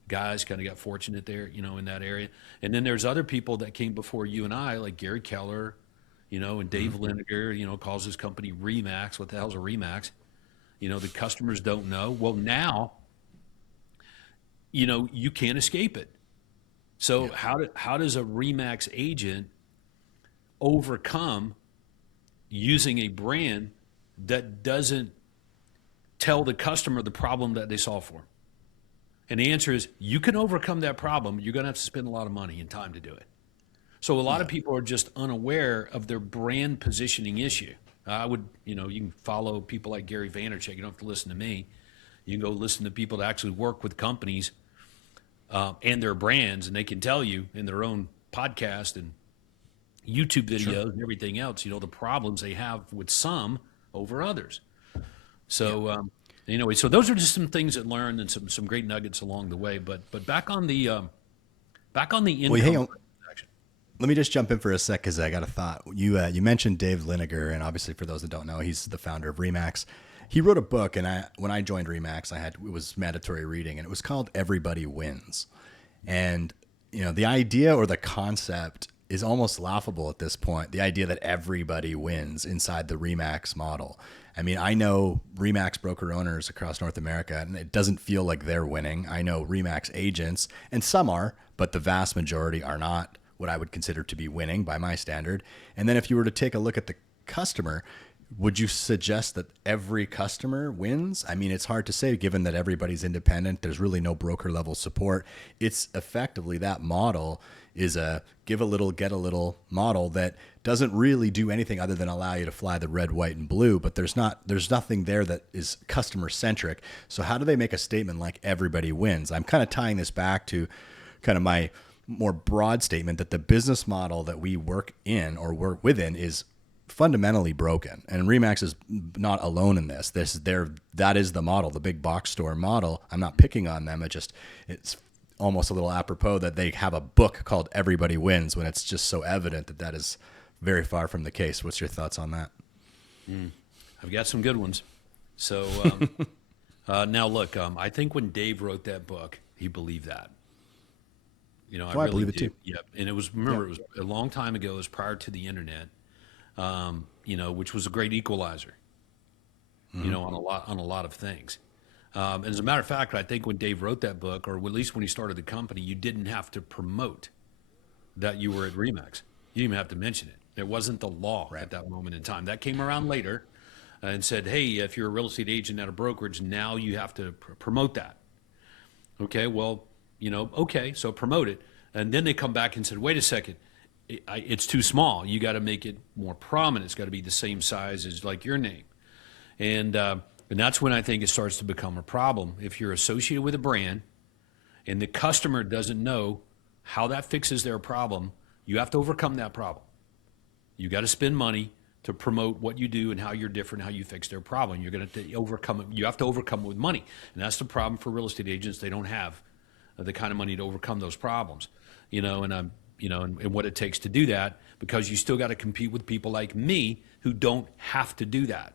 guys, kind of got fortunate there, in that area. And then there's other people that came before you and I, like Gary Keller, and Dave Lineker, calls his company Remax. What the hell's a Remax? The customers don't know. Well, now, you can't escape it. So how does a Remax agent overcome using a brand that doesn't tell the customer the problem that they solve for? And the answer is, you can overcome that problem. You're going to have to spend a lot of money and time to do it. So a lot of people are just unaware of their brand positioning issue. I would, you can follow people like Gary Vaynerchuk. You don't have to listen to me. You can go listen to people that actually work with companies and their brands, and they can tell you in their own podcast and YouTube videos and everything else, the problems they have with some over others. So, anyway, so those are just some things that learned and some great nuggets along the way. But back on the income. Well, hang on. Let me just jump in for a sec because I got a thought. You mentioned Dave Lineker, and obviously for those that don't know, he's the founder of Remax. He wrote a book, and when I joined Remax, it was mandatory reading, and it was called Everybody Wins. And the idea or the concept is almost laughable at this point. The idea that everybody wins inside the Remax model. I mean, I know Remax broker owners across North America, and it doesn't feel like they're winning. I know Remax agents, and some are, but the vast majority are not what I would consider to be winning by my standard. And then if you were to take a look at the customer, would you suggest that every customer wins? I mean, it's hard to say given that everybody's independent. There's really no broker level support. It's effectively that model is a give a little, get a little model that doesn't really do anything other than allow you to fly the red, white, and blue, but there's nothing there that is customer centric. So how do they make a statement like everybody wins? I'm kind of tying this back to kind of my more broad statement that the business model that we work in or work within is fundamentally broken, and Remax is not alone in this. That is the model, the big box store model. I'm not picking on them. It's almost a little apropos that they have a book called Everybody Wins when it's just so evident that is very far from the case. What's your thoughts on that? I've got some good ones. So now look, I think when Dave wrote that book, he believed that. I really believe it too. Yep. And it was a long time ago. It was prior to the internet. Which was a great equalizer, on a lot of things. And as a matter of fact, I think when Dave wrote that book, or at least when he started the company, you didn't have to promote that you were at Remax. You didn't even have to mention it. It wasn't the law at that moment in time. That came around later and said, hey, if you're a real estate agent at a brokerage, now you have to promote that. Okay, well, okay, so promote it. And then they come back and said, wait a second. It's too small. You got to make it more prominent. It's got to be the same size as like your name. And that's when I think it starts to become a problem. If you're associated with a brand and the customer doesn't know how that fixes their problem, you have to overcome that problem. You got to spend money to promote what you do and how you're different, how you fix their problem. You're going to overcome it. You have to overcome it with money. And that's the problem for real estate agents. They don't have the kind of money to overcome those problems, and what it takes to do that, because you still got to compete with people like me who don't have to do that.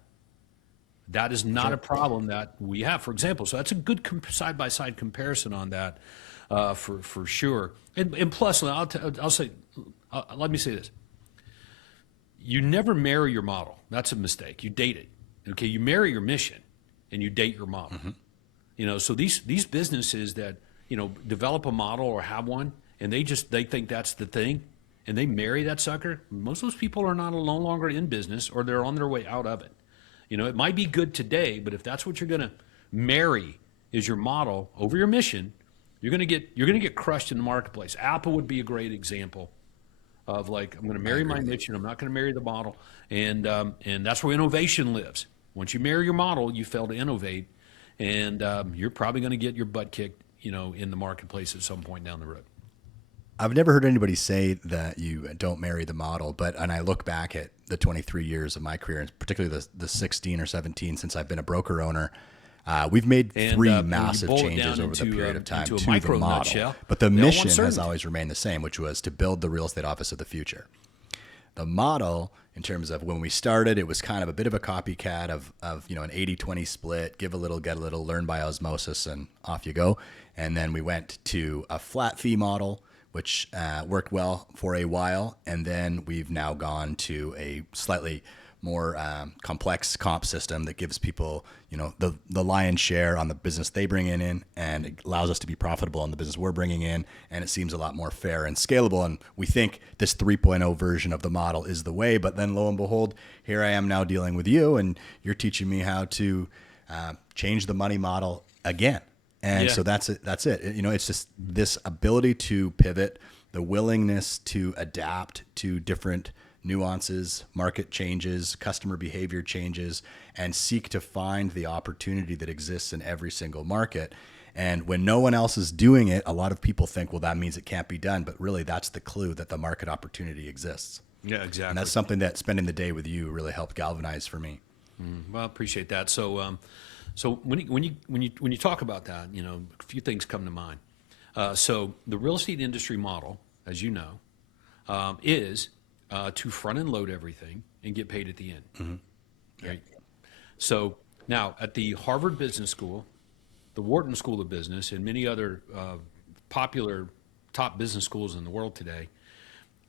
That is not a problem that we have, for example. So that's a good side-by-side comparison on that, for sure. And plus, I'll say, let me say this: you never marry your model. That's a mistake. You date it. Okay, you marry your mission, and you date your model. Mm-hmm. So these businesses that develop a model or have one, and they think that's the thing, and they marry that sucker. Most of those people are no longer in business, or they're on their way out of it. It might be good today, but if that's what you're going to marry is your model over your mission, you're going to get crushed in the marketplace. Apple would be a great example of like, I'm going to marry my mission. I'm not going to marry the model, and that's where innovation lives. Once you marry your model, you fail to innovate, and you're probably going to get your butt kicked, in the marketplace at some point down the road. I've never heard anybody say that you don't marry the model, and I look back at the 23 years of my career, and particularly the 16 or 17 since I've been a broker owner, we've made three massive changes over the period of time to the model. Nutshell, but the mission has always remained the same, which was to build the real estate office of the future. The model, in terms of when we started, it was kind of a bit of a copycat of an 80-20 split, give a little, get a little, learn by osmosis, and off you go. And then we went to a flat fee model, which worked well for a while. And then we've now gone to a slightly more complex comp system that gives people, the lion's share on the business they bring in, and it allows us to be profitable on the business we're bringing in. And it seems a lot more fair and scalable. And we think this 3.0 version of the model is the way. But then lo and behold, here I am now dealing with you, and you're teaching me how to change the money model again. And so that's it. It's just this ability to pivot, the willingness to adapt to different nuances, market changes, customer behavior changes, and seek to find the opportunity that exists in every single market. And when no one else is doing it, a lot of people think, well, that means it can't be done. But really, that's the clue that the market opportunity exists. Yeah, exactly. And that's something that spending the day with you really helped galvanize for me. Well, I appreciate that. So when you talk about that, a few things come to mind. So the real estate industry model, as you know, is to front and load everything and get paid at the end. Mm-hmm. Right. So now at the Harvard Business School, the Wharton School of Business, and many other popular top business schools in the world today,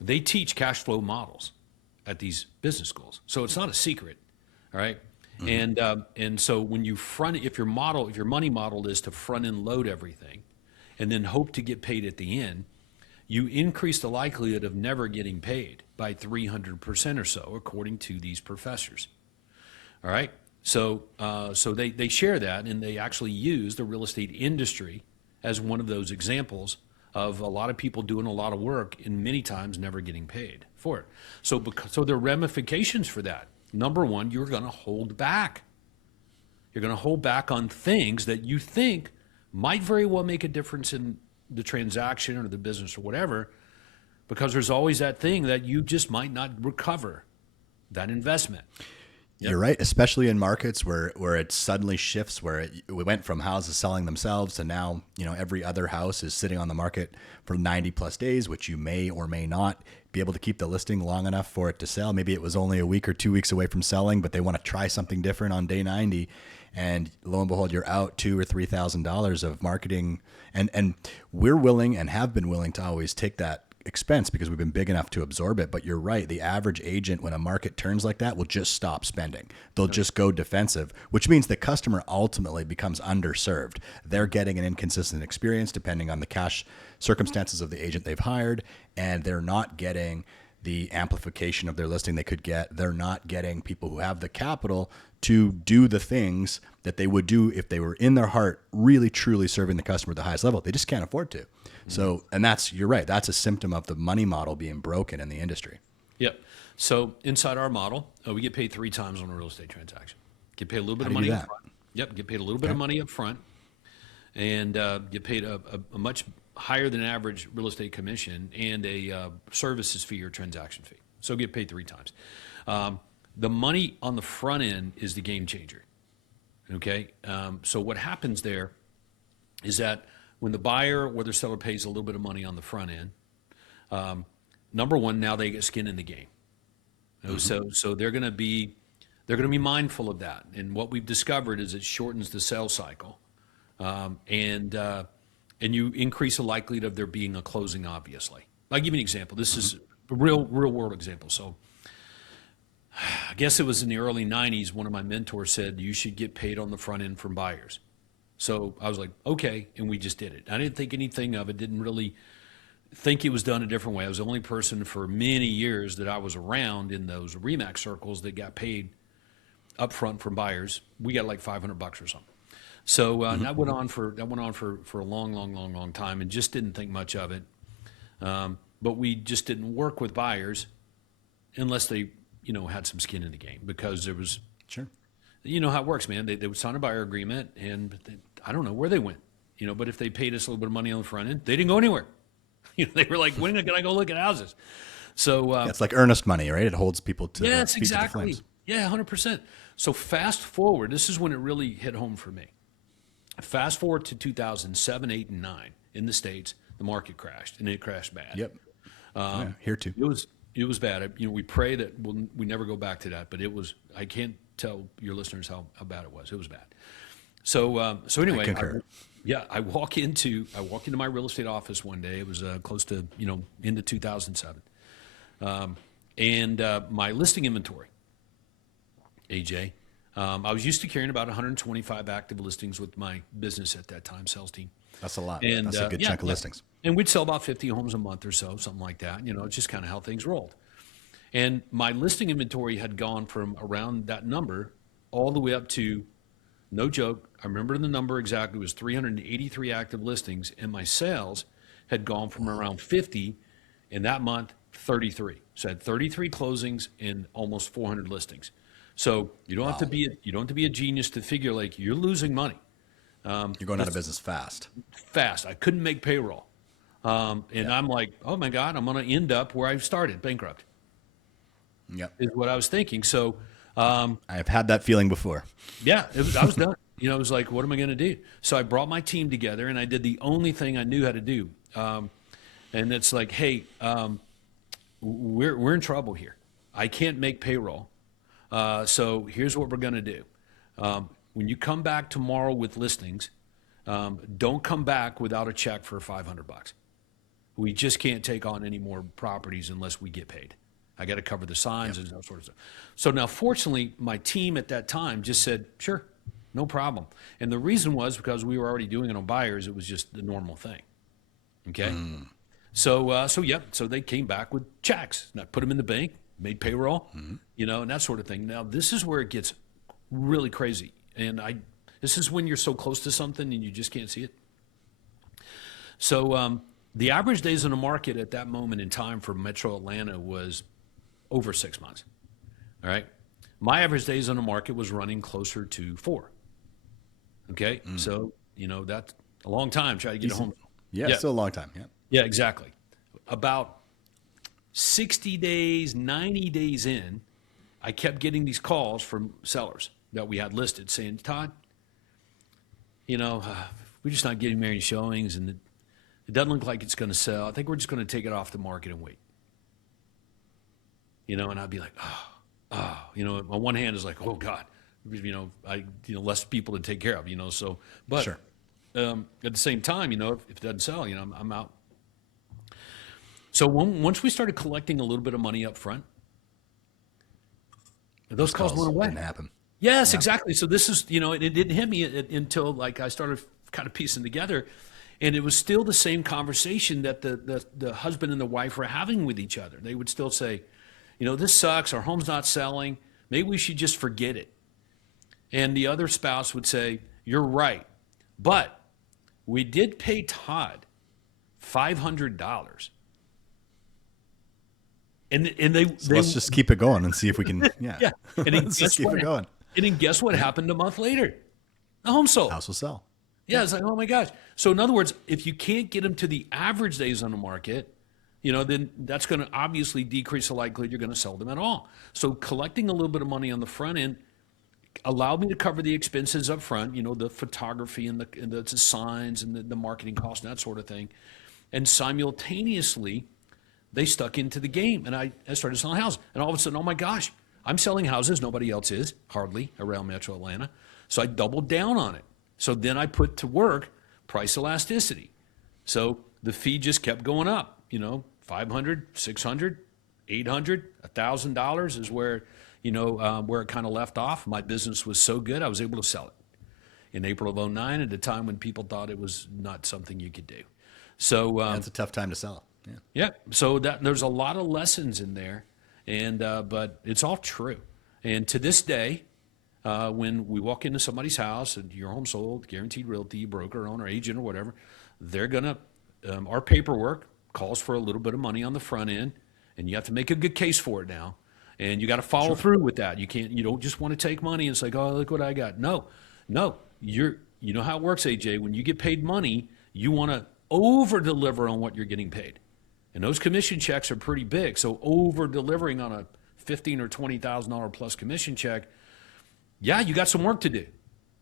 they teach cash flow models at these business schools. So it's not a secret. All right. Mm-hmm. And so when you if your money model is to front and load everything and then hope to get paid at the end, you increase the likelihood of never getting paid by 300% or so, according to these professors. All right. So they share that, and they actually use the real estate industry as one of those examples of a lot of people doing a lot of work and many times never getting paid for it. So there are ramifications for that. Number one, you're going to hold back. You're going to hold back on things that you think might very well make a difference in the transaction or the business or whatever, because there's always that thing that you just might not recover that investment. You're right, especially in markets where it suddenly shifts, where we went from houses selling themselves to now, every other house is sitting on the market for 90 plus days, which you may or may not be able to keep the listing long enough for it to sell. Maybe it was only a week or 2 weeks away from selling, but they want to try something different on day 90. And lo and behold, you're out $2,000 or $3,000 of marketing. And we're willing and have been willing to always take that expense because we've been big enough to absorb it. But you're right. The average agent, when a market turns like that, will just stop spending. They'll just go defensive, which means the customer ultimately becomes underserved. They're getting an inconsistent experience depending on the cash circumstances of the agent they've hired, and they're not getting the amplification of their listing they could get. They're not getting people who have the capital to do the things that they would do if they were in their heart really truly serving the customer at the highest level. They just can't afford to. So, and you're right, that's a symptom of the money model being broken in the industry. Yep. So inside our model, we get paid 3 times on a real estate transaction. Get paid a little bit How of do money you do up that? front. Yep. Get paid a little bit of money up front, and get paid a much higher than average real estate commission and a services fee or transaction fee. So get paid 3 times. The money on the front end is the game changer. Okay. So what happens there is that when the buyer or the seller pays a little bit of money on the front end, number one, now they get skin in the game. So they're going to be mindful of that. And what we've discovered is it shortens the sales cycle, and you increase the likelihood of there being a closing. Obviously, I'll give you an example. This is a real world example. So I guess it was in the early 90s. One of my mentors said you should get paid on the front end from buyers. So I was like, okay, and we just did it. I didn't think anything of it, didn't really think it was done a different way. I was the only person for many years that I was around in those RE/MAX circles that got paid upfront from buyers. We got like $500 or something. So that went on for a long time, and just didn't think much of it. But we just didn't work with buyers unless they, had some skin in the game, because there was, Sure. you know how it works, man. They would sign a buyer agreement, and I don't know where they went, but if they paid us a little bit of money on the front end, they didn't go anywhere. They were like, when can I go look at houses? So It's like earnest money, right? It holds people to yes, the feet to the exactly. flames. Yeah, 100%. So fast forward, this is when it really hit home for me. Fast forward to 2007, 8, and 9 in the States, the market crashed, and it crashed bad. Yep. Here too. It was bad. We pray that we never go back to that, but it was. I can't tell your listeners how bad it was. It was bad. So anyway, I concur. I walk into my real estate office one day. It was close to into 2007, and my listing inventory, AJ. I was used to carrying about 125 active listings with my business at that time, sales team. That's a lot. And, That's a good chunk of listings. And we'd sell about 50 homes a month or so, something like that. It's just kind of how things rolled. And my listing inventory had gone from around that number all the way up to, no joke, I remember the number exactly, it was 383 active listings, and my sales had gone from around 50, in that month, 33. So I had 33 closings and almost 400 listings. So you don't have to be a genius to figure like you're losing money. You're going out of business fast. I couldn't make payroll. I'm like, oh my God, I'm going to end up where I started, bankrupt. Yep. Is what I was thinking. So, I've had that feeling before. yeah, I was done. It was like, what am I going to do? So I brought my team together, and I did the only thing I knew how to do. And it's like, hey, we're in trouble here. I can't make payroll. So here's what we're going to do. When you come back tomorrow with listings, don't come back without a check for $500. We just can't take on any more properties unless we get paid. I got to cover the signs and that sort of stuff. So now, fortunately, my team at that time just said, sure, no problem. And the reason was because we were already doing it on buyers. It was just the normal thing. Okay. So they came back with checks, and I put them in the bank, made payroll, and that sort of thing. Now, this is where it gets really crazy. And this is when you're so close to something and you just can't see it. So The average days on the market at that moment in time for Metro Atlanta was over 6 months. All right. My average days on the market was running closer to 4. Okay. So, that's a long time trying to get a home. Yeah, Yeah. still a long time. Yeah. Yeah, exactly. About 60 days, 90 days in, I kept getting these calls from sellers that we had listed saying, Todd, we're just not getting many showings and it doesn't look like it's going to sell. I think we're just going to take it off the market and wait. And I'd be like, on one hand is like, oh God, less people to take care of, so, but Sure. at the same time, if it doesn't sell, I'm out. So once we started collecting a little bit of money up front, those calls went away. Didn't happen. Yes, exactly. So this is, it didn't hit me until like I started kind of piecing together, and it was still the same conversation that the husband and the wife were having with each other. They would still say, this sucks. Our home's not selling. Maybe we should just forget it. And the other spouse would say, you're right, but we did pay Todd $500. And they Let's just keep it going and see if we can. Yeah. yeah. And then Let's just keep it going. And then guess what happened a month later? The home sold. House will sell. Yeah, it's like, oh my gosh. So in other words, if you can't get them to the average days on the market, then that's going to obviously decrease the likelihood you're going to sell them at all. So collecting a little bit of money on the front end allowed me to cover the expenses up front, the photography and the signs and the marketing costs and that sort of thing. And simultaneously, they stuck into the game, and I started selling houses. And all of a sudden, oh my gosh, I'm selling houses. Nobody else is, hardly, around Metro Atlanta. So I doubled down on it. So then I put to work price elasticity. So the fee just kept going up, $500, $600, $800, $1,000 is where it kind of left off. My business was so good, I was able to sell it in April of 2009 at a time when people thought it was not something you could do. So That's a tough time to sell. Yeah. yeah. So there's a lot of lessons in there, and but it's all true. And to this day, when we walk into somebody's house and your home sold, guaranteed realty, broker, owner, agent, or whatever, they're gonna our paperwork calls for a little bit of money on the front end, and you have to make a good case for it now, and you got to follow through with that. You don't just want to take money and it's like, oh, look what I got. No, you know how it works, AJ. When you get paid money, you want to over deliver on what you're getting paid. And those commission checks are pretty big. So over delivering on a $15,000 or $20,000 plus commission check, yeah, you got some work to do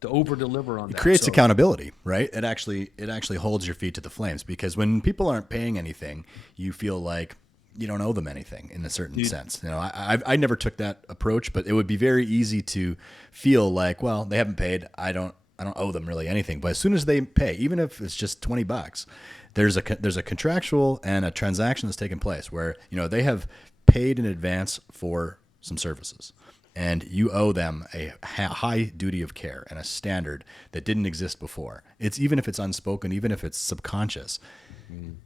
to over deliver on that. It creates accountability, right? It actually holds your feet to the flames, because when people aren't paying anything, you feel like you don't owe them anything in a certain sense. I never took that approach, but it would be very easy to feel like, well, they haven't paid. I don't owe them really anything. But as soon as they pay, even if it's just $20, there's a contractual and a transaction that's taken place where they have paid in advance for some services, and you owe them a high duty of care and a standard that didn't exist before. It's even if it's unspoken, even if it's subconscious,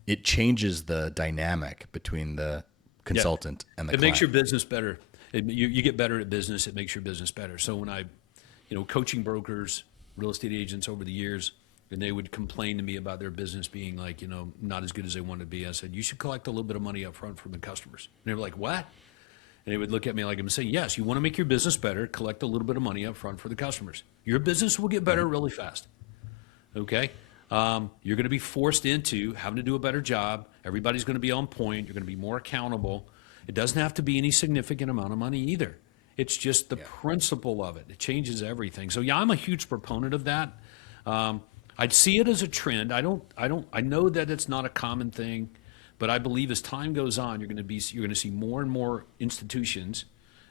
it changes the dynamic between the consultant and the client. It makes your business better. You get better at business. It makes your business better. So when I, coaching brokers, real estate agents over the years, and they would complain to me about their business being like, not as good as they wanted to be. I said, you should collect a little bit of money up front from the customers. And they were like, what? And they would look at me like I'm saying, yes, you want to make your business better, collect a little bit of money up front for the customers. Your business will get better really fast. Okay? You're going to be forced into having to do a better job. Everybody's going to be on point. You're going to be more accountable. It doesn't have to be any significant amount of money either. It's just the principle of it. It changes everything. So yeah, I'm a huge proponent of that. I'd see it as a trend. I know that it's not a common thing, but I believe as time goes on, you're going to see more and more institutions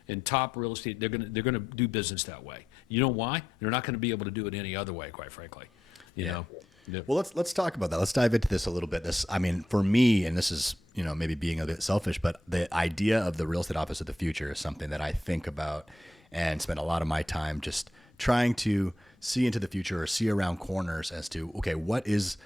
and top real estate. They're going to do business that way. You know why? They're not going to be able to do it any other way, quite frankly. You know. Well, let's talk about that. Let's dive into this a little bit. For me, and this is, maybe being a bit selfish, but the idea of the real estate office of the future is something that I think about and spend a lot of my time just trying to see into the future or see around corners as to, okay, what is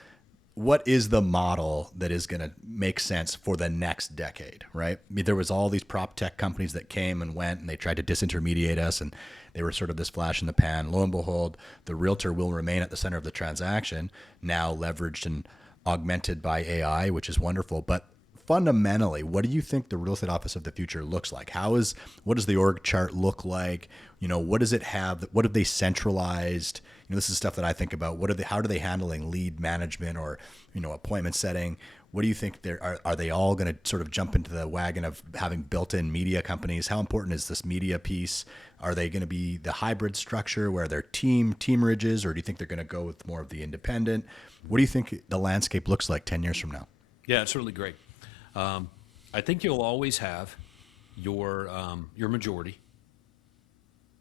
the model that is going to make sense for the next decade, right? I mean, there was all these prop tech companies that came and went, and they tried to disintermediate us, and they were sort of this flash in the pan. Lo and behold, the realtor will remain at the center of the transaction, now leveraged and augmented by AI, which is wonderful. But fundamentally, what do you think the real estate office of the future looks like? What does the org chart look like? What does it have? What have they centralized? This is stuff that I think about. How are they handling lead management or, appointment setting? What do you think are they all going to sort of jump into the wagon of having built-in media companies? How important is this media piece? Are they going to be the hybrid structure where they're teamerages, or do you think they're going to go with more of the independent? What do you think the landscape looks like 10 years from now? Yeah, it's really great. I think you'll always have your majority.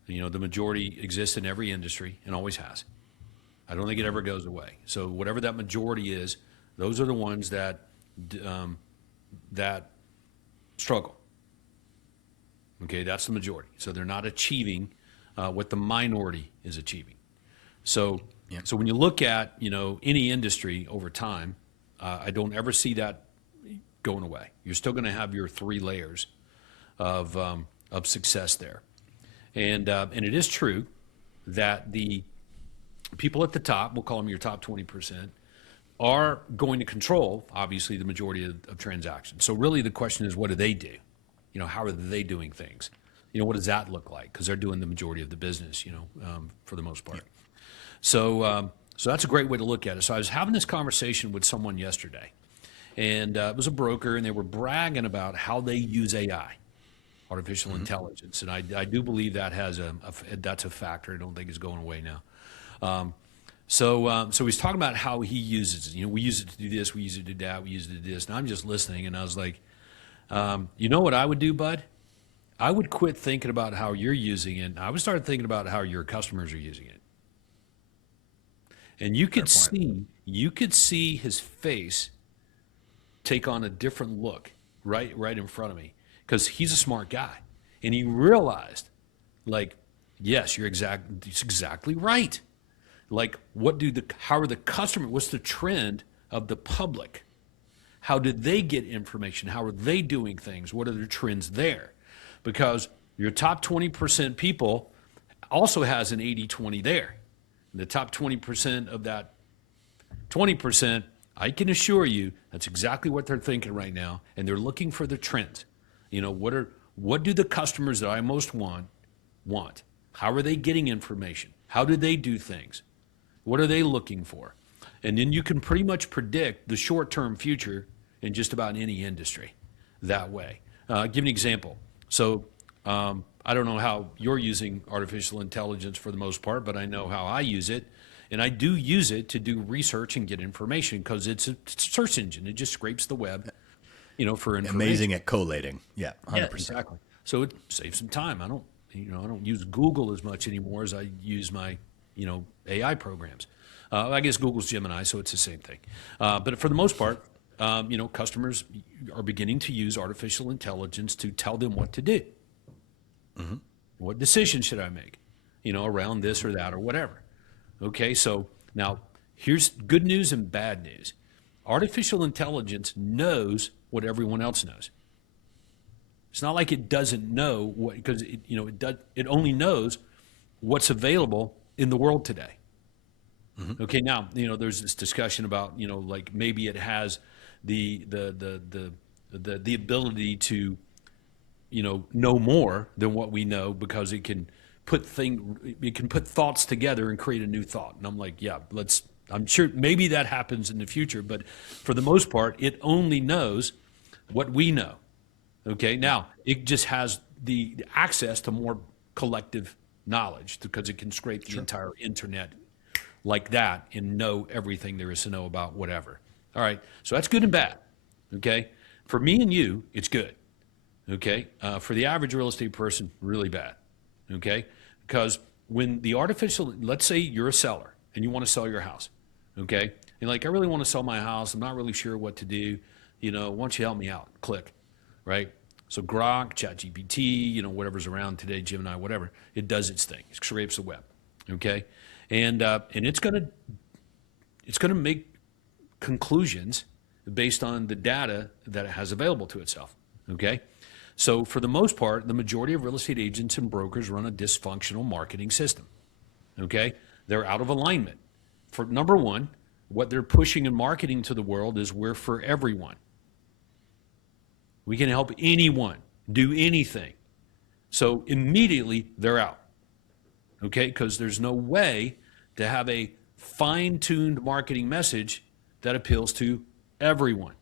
The majority exists in every industry and always has. I don't think it ever goes away. So whatever that majority is, those are the ones that struggle. Okay, that's the majority. So they're not achieving what the minority is achieving. So when you look at any industry over time, I don't ever see that going away. You're still going to have your three layers of success there, and it is true that the people at the top, we'll call them your top 20%, are going to control obviously the majority of transactions. So really the question is, what do they do? How are they doing things? What does that look like? Because they're doing the majority of the business, for the most part. So that's a great way to look at it. So I was having this conversation with someone yesterday, and it was a broker, and they were bragging about how they use AI, artificial intelligence, and I do believe that that's a factor. I don't think it's going away now. So he's talking about how he uses it. We use it to do this, we use it to do that, we use it to do this, and I'm just listening, and I was like, you know what I would do, bud? I would quit thinking about how you're using it. I would start thinking about how your customers are using it. And you could see his face take on a different look right in front of me, because he's a smart guy, and he realized, like, yes, it's exactly right. Like, how are the customer? What's the trend of the public? How did they get information? How are they doing things? What are the trends there? Because your top 20% people also has an 80-20 there. And the top 20% of that 20%, I can assure you that's exactly what they're thinking right now, and they're looking for the trends. What do the customers that I most want? How are they getting information? How do they do things? What are they looking for? And then you can pretty much predict the short-term future in just about any industry that way. Give you an example. So I don't know how you're using artificial intelligence for the most part, but I know how I use it. And I do use it to do research and get information, because it's a search engine. It just scrapes the web, for information. Amazing at collating. Yeah, 100%. Yeah, exactly. So it saves some time. I don't use Google as much anymore as I use my, AI programs. I guess Google's Gemini, so it's the same thing. But for the most part, customers are beginning to use artificial intelligence to tell them what to do. Mm-hmm. What decision should I make, around this or that or whatever. Okay, so now here's good news and bad news. Artificial intelligence knows what everyone else knows. It's not like it doesn't know what, because it only knows what's available in the world today. Mm-hmm. Okay, now there's this discussion about like maybe it has the ability to know more than what we know, because it can put thoughts together and create a new thought. And I'm like, yeah, I'm sure maybe that happens in the future, but for the most part, it only knows what we know. Okay, now it just has the access to more collective knowledge, because it can scrape the entire internet like that and know everything there is to know about whatever. All right, so that's good and bad. Okay, for me and you, it's good. Okay, for the average real estate person, really bad. Okay, because when the let's say you're a seller and you want to sell your house. Okay, and like, I really want to sell my house. I'm not really sure what to do. Why don't you help me out? Click, right? So Grok, ChatGPT, whatever's around today, Gemini, whatever, it does its thing. It scrapes the web, okay? And it's gonna make conclusions based on the data that it has available to itself, okay? So for the most part, the majority of real estate agents and brokers run a dysfunctional marketing system, okay? They're out of alignment. For number one, what they're pushing and marketing to the world is we're for everyone. We can help anyone do anything. So immediately they're out, okay? Because there's no way to have a fine-tuned marketing message that appeals to everyone.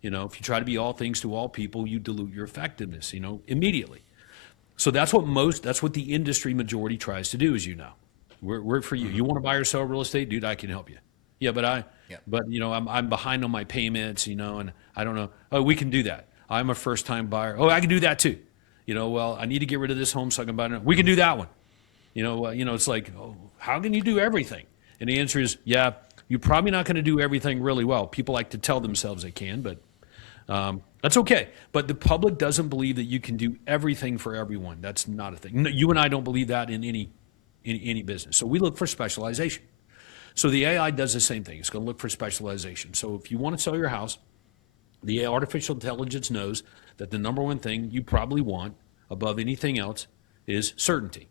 You know, if you try to be all things to all people, you dilute your effectiveness, you know, immediately. So that's what the industry majority tries to do, as you know. We're for you. You want to buy or sell real estate, dude? I can help you. Yeah, but you know, I'm behind on my payments, you know, and I don't know. Oh, we can do that. I'm a first-time buyer. Oh, I can do that too. You know, well, I need to get rid of this home so I can buy it. We can do that one. You know, it's like, oh, how can you do everything? And the answer is, yeah, you're probably not going to do everything really well. People like to tell themselves they can, but that's okay. But the public doesn't believe that you can do everything for everyone. That's not a thing. No, you and I don't believe that in any business. So we look for specialization. So the AI does the same thing. It's going to look for specialization. So if you want to sell your house, the artificial intelligence knows that the number one thing you probably want above anything else is certainty.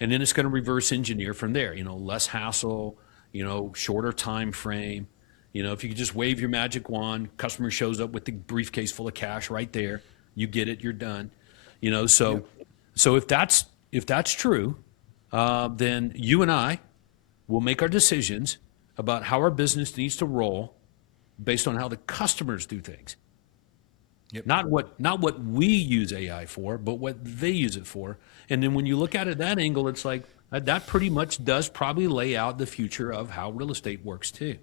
And then it's going to reverse engineer from there, you know, less hassle, you know, shorter time frame. You know, if you could just wave your magic wand, customer shows up with the briefcase full of cash right there, you get it, you're done. You know, so if that's true, then you and I will make our decisions about how our business needs to roll based on how the customers do things. Yep. Not what we use AI for, but what they use it for. And then when you look at it that angle, it's like that pretty much does probably lay out the future of how real estate works too.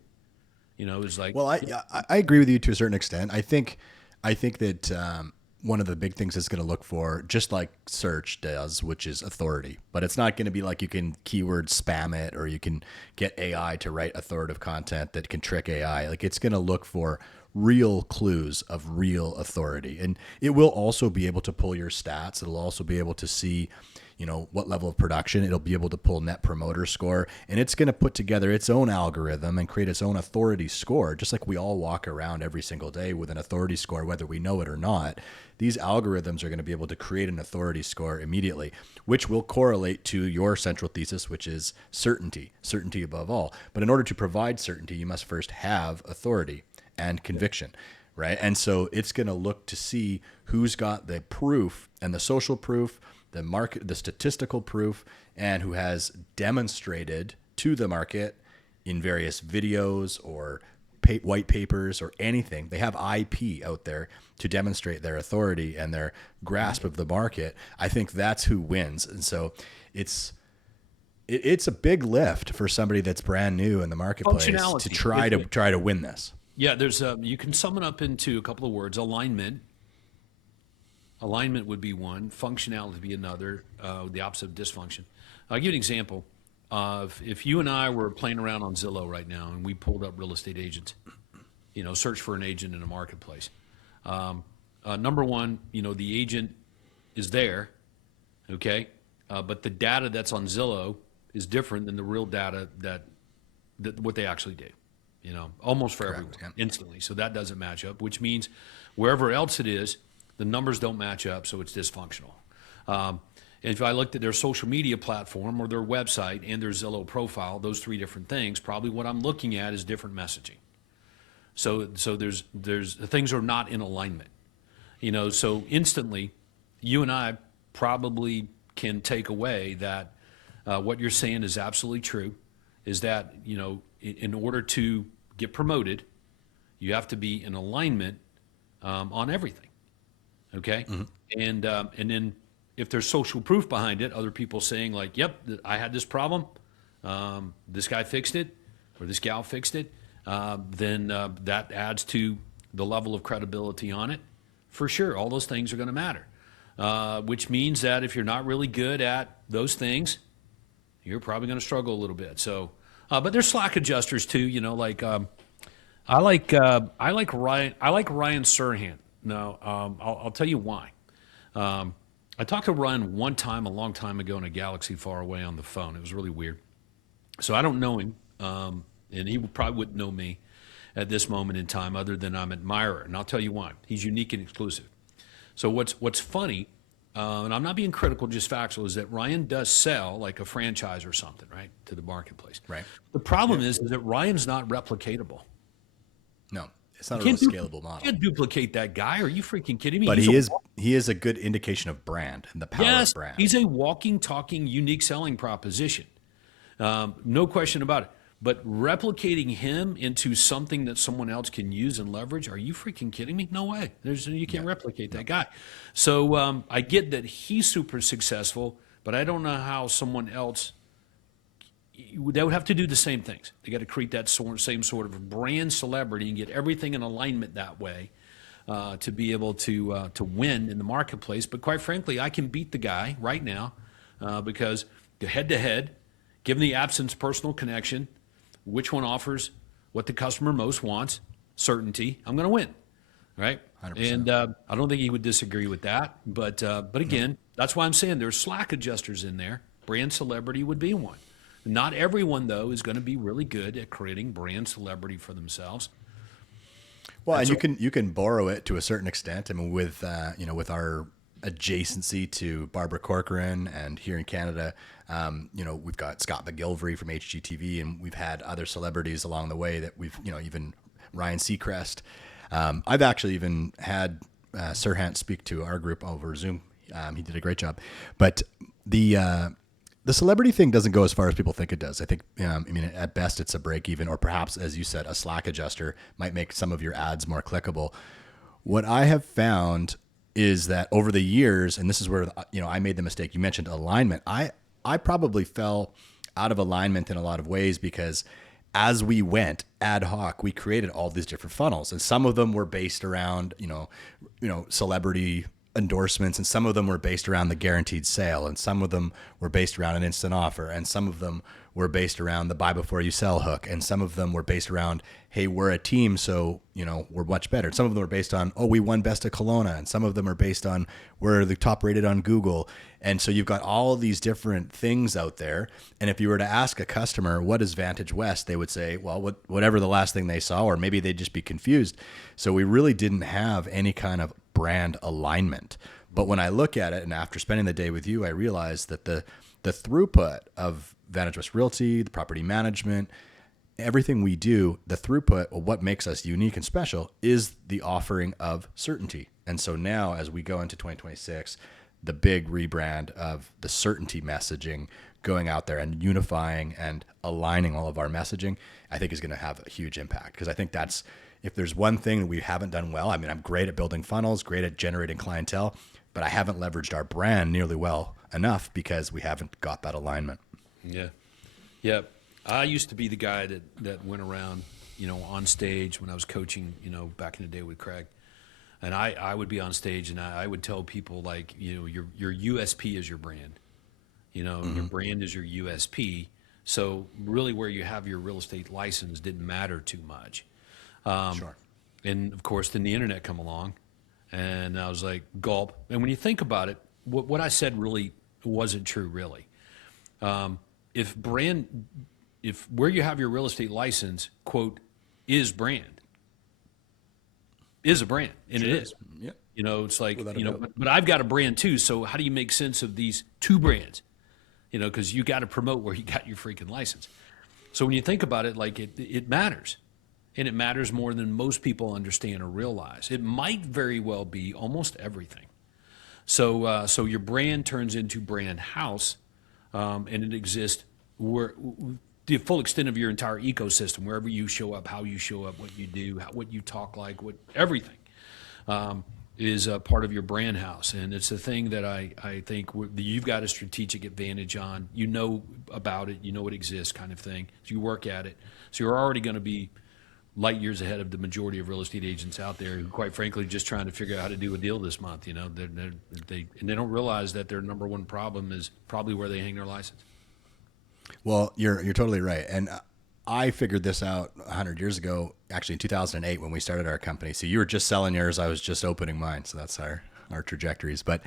You know, it's like, Well, I agree with you to a certain extent. I think that one of the big things it's going to look for, just like search does, which is authority. But it's not going to be like you can keyword spam it or you can get AI to write authoritative content that can trick AI. Like it's going to look for real clues of real authority. And it will also be able to pull your stats. It'll also be able to see, you know, what level of production. It'll be able to pull net promoter score, and it's going to put together its own algorithm and create its own authority score, just like we all walk around every single day with an authority score, whether we know it or not. These algorithms are going to be able to create an authority score immediately, which will correlate to your central thesis, which is certainty above all. But in order to provide certainty, you must first have authority and conviction, right? And so it's going to look to see who's got the proof and the social proof, the market, the statistical proof, and who has demonstrated to the market in various videos or white papers or anything. They have IP out there to demonstrate their authority and their grasp of the market. I think that's who wins. And so it's a big lift for somebody that's brand new in the marketplace to try to win this. Yeah, there's you can sum it up into a couple of words: alignment. Alignment would be one, functionality would be another, the opposite of dysfunction. I'll give you an example of if you and I were playing around on Zillow right now and we pulled up real estate agents, you know, search for an agent in a marketplace. Number one, you know, the agent is there, okay, but the data that's on Zillow is different than the real data that what they actually do. You know, almost for everyone, instantly. So that doesn't match up, which means wherever else it is, the numbers don't match up, so it's dysfunctional. And if I looked at their social media platform or their website and their Zillow profile, those three different things, probably what I'm looking at is different messaging. So there's things are not in alignment. You know, so instantly, you and I probably can take away that what you're saying is absolutely true, is that, you know, in order to get promoted, you have to be in alignment on everything. Okay. Mm-hmm. And then if there's social proof behind it, other people saying like, yep, I had this problem, this guy fixed it, or this gal fixed it, then that adds to the level of credibility on it. For sure, all those things are going to matter, which means that if you're not really good at those things, you're probably going to struggle a little bit. So, but there's slack adjusters too. You know, like I like Ryan Serhant. No, I'll tell you why. I talked to Ryan one time a long time ago in a galaxy far away on the phone. It was really weird. So I don't know him, and he probably wouldn't know me at this moment in time other than I'm an admirer, and I'll tell you why. He's unique and exclusive. So what's funny and I'm not being critical, just factual, is that Ryan does sell like a franchise or something, right, to the marketplace. Right. The problem is that Ryan's not replicatable. No, it's not a You real can't, scalable model. can't duplicate that guy. Are you freaking kidding me? But He's he is a good indication of brand and the power yes, of brand. he's a walking, talking, unique selling proposition. No question about it. But replicating him into something that someone else can use and leverage, are you freaking kidding me? No way. You can't replicate that guy. So I get that he's super successful, but I don't know how someone else, they would have to do the same things. They got to create that same sort of brand celebrity and get everything in alignment that way to be able to win in the marketplace. But quite frankly, I can beat the guy right now because head to head, given the absence of personal connection, which one offers what the customer most wants, certainty, I'm going to win, right? 100%. And I don't think he would disagree with that. But again, that's why I'm saying there's slack adjusters in there. Brand celebrity would be one. Not everyone, though, is going to be really good at creating brand celebrity for themselves. Well, and you can borrow it to a certain extent. I mean, with with our adjacency to Barbara Corcoran, and here in Canada, we've got Scott McGilvery from HGTV, and we've had other celebrities along the way that we've, even Ryan Seacrest. I've actually even had Sirhan speak to our group over Zoom. He did a great job, but the celebrity thing doesn't go as far as people think it does. I think, at best it's a break even, or perhaps, as you said, a slack adjuster might make some of your ads more clickable. What I have found is that over the years, and this is where, I made the mistake. You mentioned alignment. I probably fell out of alignment in a lot of ways because as we went ad hoc, we created all these different funnels, and some of them were based around, celebrity endorsements, and some of them were based around the guaranteed sale, and some of them were based around an instant offer, and some of them were based around the buy before you sell hook, and some of them were based around, hey, we're a team, so we're much better. Some of them were based on, oh, we won Best of Kelowna, and some of them are based on we're the top rated on Google. And so you've got all of these different things out there, and if you were to ask a customer what is Vantage West, they would say, well, whatever the last thing they saw, or maybe they'd just be confused. So we really didn't have any kind of brand alignment. But when I look at it, and after spending the day with you, I realized that the throughput of Vantage West Realty, the property management, everything we do, the throughput, what makes us unique and special is the offering of certainty. And so now, as we go into 2026, the big rebrand of the certainty messaging, going out there and unifying and aligning all of our messaging, I think is going to have a huge impact. Because I think that's, if there's one thing that we haven't done well, I'm great at building funnels, great at generating clientele, but I haven't leveraged our brand nearly well enough because we haven't got that alignment. Yeah. I used to be the guy that went around, on stage when I was coaching, back in the day with Craig. And I would be on stage and I would tell people, like, your USP is your brand. Your brand is your USP. So really where you have your real estate license didn't matter too much. Sure. And of course, then the internet come along and I was like, gulp. And when you think about it, what I said really wasn't true, really. If where you have your real estate license, quote, is brand, is a brand, and sure it is. Yeah. It's like, but I've got a brand too. So how do you make sense of these two brands? Because you got to promote where you got your freaking license. So when you think about it, like it matters. And it matters more than most people understand or realize. It might very well be almost everything. So your brand turns into brand house, and it exists where the full extent of your entire ecosystem, wherever you show up, how you show up, what you do, what you talk like, everything is a part of your brand house. And it's a thing that I think you've got a strategic advantage on. You know about it, it exists, kind of thing. So you work at it. So you're already going to be light years ahead of the majority of real estate agents out there who, quite frankly, just trying to figure out how to do a deal this month. They don't realize that their number one problem is probably where they hang their license. Well, you're totally right. And I figured this out 100 years ago, actually in 2008 when we started our company. So you were just selling yours, I was just opening mine. So that's our trajectories. But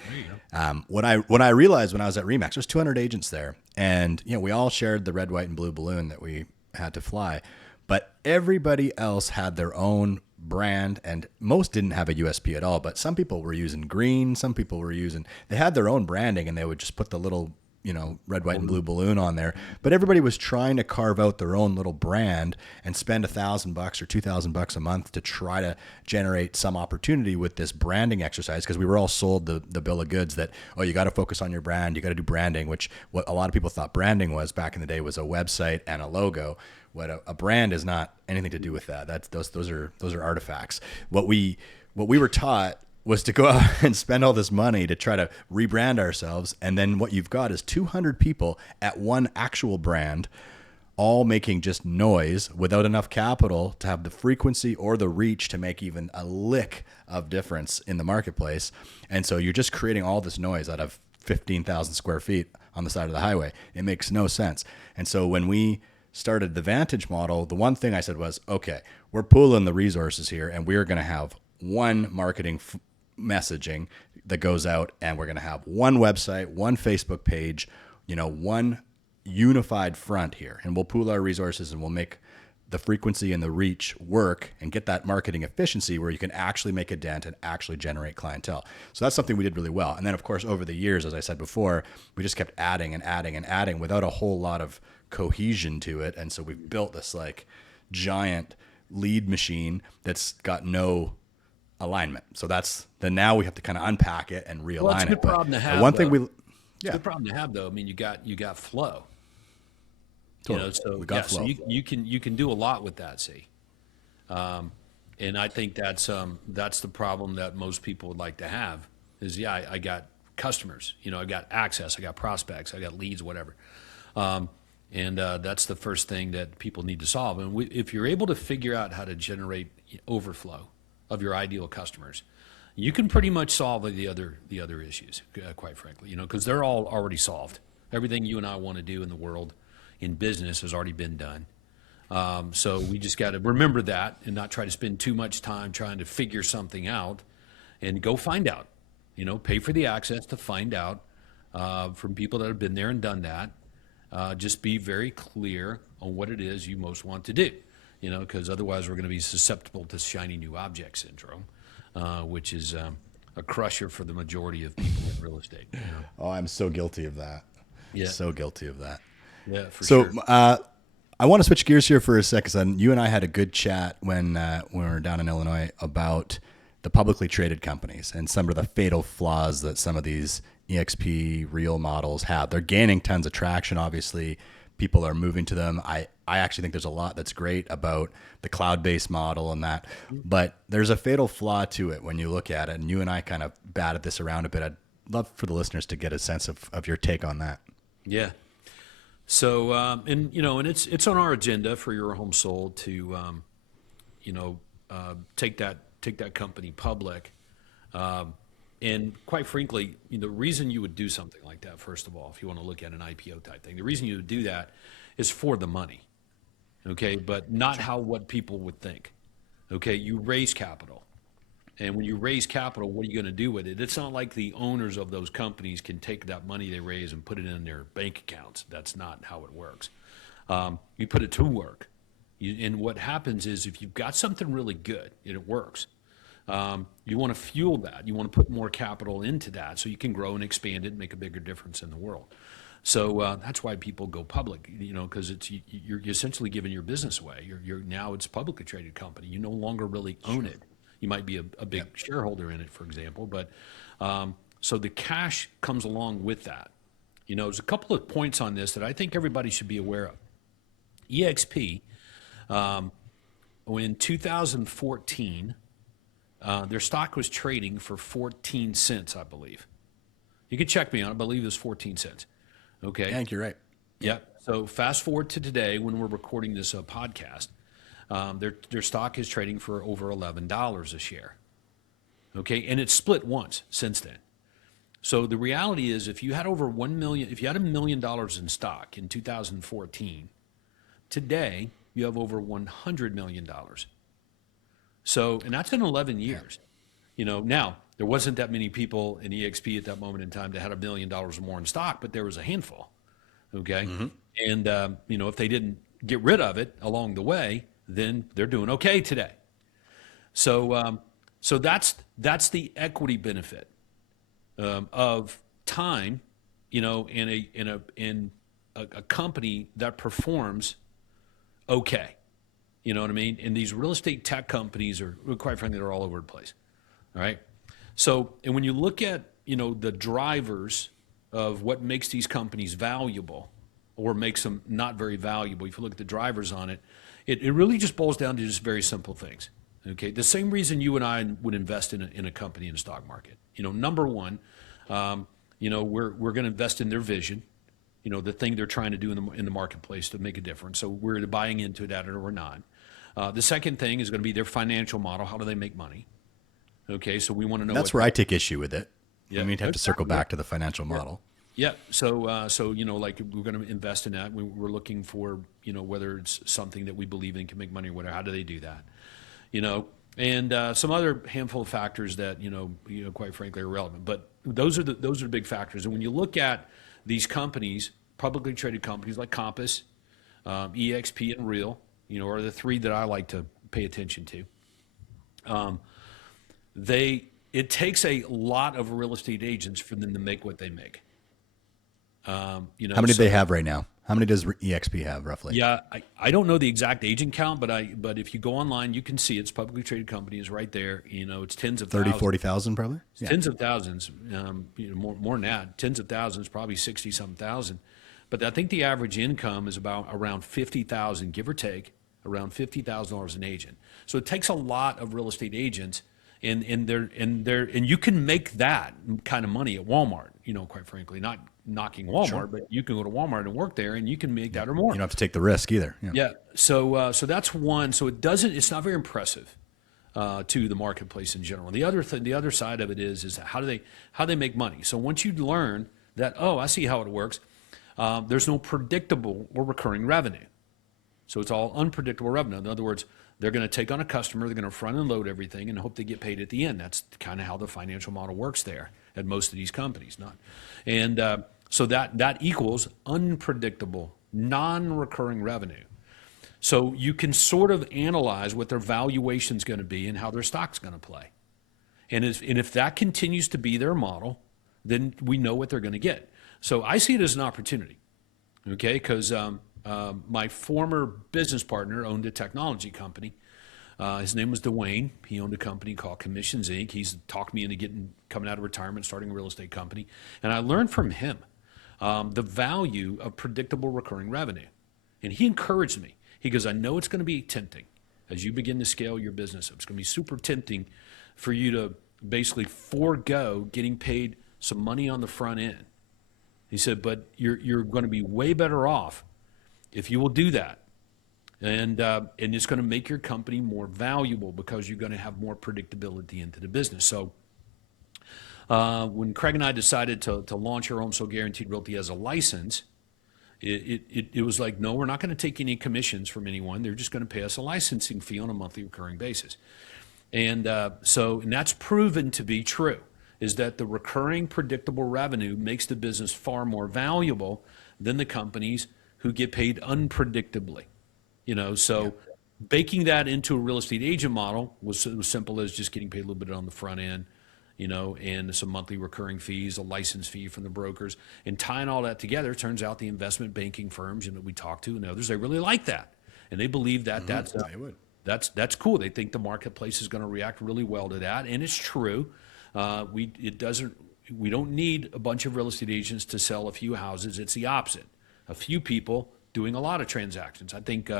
what I realized when I was at Remax, there's 200 agents there, and we all shared the red, white, and blue balloon that we had to fly. But everybody else had their own brand, and most didn't have a USP at all, but some people were using green, some people were using, they had their own branding and they would just put the little, red, white, and blue balloon on there. But everybody was trying to carve out their own little brand and spend $1,000 or $2,000 a month to try to generate some opportunity with this branding exercise, because we were all sold the bill of goods that, oh, you got to focus on your brand, you got to do branding, which what a lot of people thought branding was back in the day was a website and a logo. What a brand is not anything to do with that. Those are artifacts. What we were taught was to go out and spend all this money to try to rebrand ourselves. And then what you've got is 200 people at one actual brand, all making just noise without enough capital to have the frequency or the reach to make even a lick of difference in the marketplace. And so you're just creating all this noise out of 15,000 square feet on the side of the highway. It makes no sense. And so when we started the Vantage model, the one thing I said was, okay, we're pooling the resources here and we're going to have one marketing messaging that goes out, and we're going to have one website, one Facebook page, one unified front here, and we'll pool our resources and we'll make the frequency and the reach work and get that marketing efficiency where you can actually make a dent and actually generate clientele. So that's something we did really well. And then of course, over the years, as I said before, we just kept adding and adding and adding without a whole lot of cohesion to it. And so we've built this like giant lead machine that's got no alignment. So now we have to kind of unpack it and realign Well, it's a good it. problem to have. One thing It's a good problem to have, though. I mean, you got flow. Totally. So We got flow. So you can do a lot with that. See, and I think that's the problem that most people would like to have is I got customers. I got access. I got prospects. I got leads. Whatever. And that's the first thing that people need to solve. And if you're able to figure out how to generate overflow of your ideal customers, you can pretty much solve the other issues, quite frankly, because they're all already solved. Everything you and I want to do in the world, in business, has already been done. So we just got to remember that and not try to spend too much time trying to figure something out, and go find out, pay for the access to find out from people that have been there and done that. Just be very clear on what it is you most want to do, because otherwise we're going to be susceptible to shiny new object syndrome, which is a crusher for the majority of people in real estate. Oh, I'm so guilty of that. Yeah. So guilty of that. Yeah, for So sure. I want to switch gears here for a second. You and I had a good chat when we were down in Illinois about the publicly traded companies and some of the fatal flaws that some of these EXP real models have. They're gaining tons of traction. Obviously, people are moving to them. I actually think there's a lot that's great about the cloud-based model and that, but there's a fatal flaw to it when you look at it. And you and I kind of batted this around a bit. I'd love for the listeners to get a sense of your take on that. Yeah. So, and it's on our agenda for Your Home Sold to, take that company public. And quite frankly, the reason you would do something like that, first of all, if you want to look at an IPO type thing, the reason you would do that is for the money, okay? But not what people would think, okay? You raise capital. And when you raise capital, what are you going to do with it? It's not like the owners of those companies can take that money they raise and put it in their bank accounts. That's not how it works. You put it to work. And what happens is if you've got something really good and it works, you want to fuel that. You want to put more capital into that so you can grow and expand it and make a bigger difference in the world. So that's why people go public, because you're essentially giving your business away. Now it's a publicly traded company. You no longer really own it. You might be a big shareholder in it, for example. But so the cash comes along with that. There's a couple of points on this that I think everybody should be aware of. EXP, in 2014, their stock was trading for 14 cents, I believe. You can check me on it. I believe it was 14 cents. Okay. I think you're right. Yep. So fast forward to today when we're recording this podcast, their stock is trading for over $11 a share. Okay. And it's split once since then. So the reality is if you had over $1 million, if you had $1 million in stock in 2014, today you have over $100 million. So, and that's in 11 years. Now there wasn't that many people in EXP at that moment in time that had $1 million or more in stock, but there was a handful. Okay. Mm-hmm. And, if they didn't get rid of it along the way, then they're doing okay today. So that's the equity benefit of time, in a company that performs okay. You know what I mean? And these real estate tech companies are, well, quite frankly, they're all over the place. All right. So, and when you look at, the drivers of what makes these companies valuable or makes them not very valuable, if you look at the drivers on it, it really just boils down to just very simple things. Okay. The same reason you and I would invest in a company in the stock market. Number one, we're going to invest in their vision, the thing they're trying to do in the marketplace to make a difference. So we're either buying into that or we're not. The second thing is going to be their financial model. How do they make money? Okay, so we want to know. That's where I take issue with it. Yeah, We'd have to circle back to the financial model. Yeah. So like we're going to invest in that. We're looking for whether it's something that we believe in can make money or whatever. How do they do that? And some other handful of factors that quite frankly are relevant. But those are the big factors. And when you look at these companies, publicly traded companies like Compass, EXP, and Real, are the three that I like to pay attention to. It takes a lot of real estate agents for them to make what they make. How many do they have right now? How many does EXP have roughly? Yeah, I don't know the exact agent count, but if you go online, you can see it's publicly traded company is right there. It's tens of 30, 40,000 probably? Yeah. Tens of thousands, more than that. Tens of thousands, probably 60-some thousand. But I think the average income is around 50,000, give or take, around $50,000 an agent. So it takes a lot of real estate agents, and you can make that kind of money at Walmart. Quite frankly, not knocking Walmart, sure, but you can go to Walmart and work there, and you can make that or more. You don't have to take the risk either. Yeah. So that's one. So it's not very impressive to the marketplace in general. The other side of it is how they make money. So once you learn that, I see how it works. There's no predictable or recurring revenue. So it's all unpredictable revenue. In other words, they're going to take on a customer, they're going to front and load everything and hope they get paid at the end. That's kind of how the financial model works there at most of these companies. So that equals unpredictable, non-recurring revenue. So you can sort of analyze what their valuation is going to be and how their stock's going to play. And if that continues to be their model, then we know what they're going to get. So I see it as an opportunity, okay? Because my former business partner owned a technology company. His name was Dwayne. He owned a company called Commissions Inc. He's talked me into coming out of retirement, starting a real estate company. And I learned from him the value of predictable recurring revenue. And he encouraged me. He goes, I know it's going to be tempting as you begin to scale your business up. It's going to be super tempting for you to basically forego getting paid some money on the front end. He said, but you're going to be way better off if you will do that. And it's going to make your company more valuable because you're going to have more predictability into the business. So when Craig and I decided to launch our own So Guaranteed Realty as a license, it was like, no, we're not going to take any commissions from anyone. They're just going to pay us a licensing fee on a monthly recurring basis. And that's proven to be true, is that the recurring predictable revenue makes the business far more valuable than the companies who get paid unpredictably. Baking that into a real estate agent model was as simple as just getting paid a little bit on the front end, and some monthly recurring fees, a license fee from the brokers, and tying all that together. Turns out the investment banking firms that we talk to and others, they really like that, and they believe that that's cool. They think the marketplace is going to react really well to that, and it's true. We don't need a bunch of real estate agents to sell a few houses. It's the opposite. A few people doing a lot of transactions. I think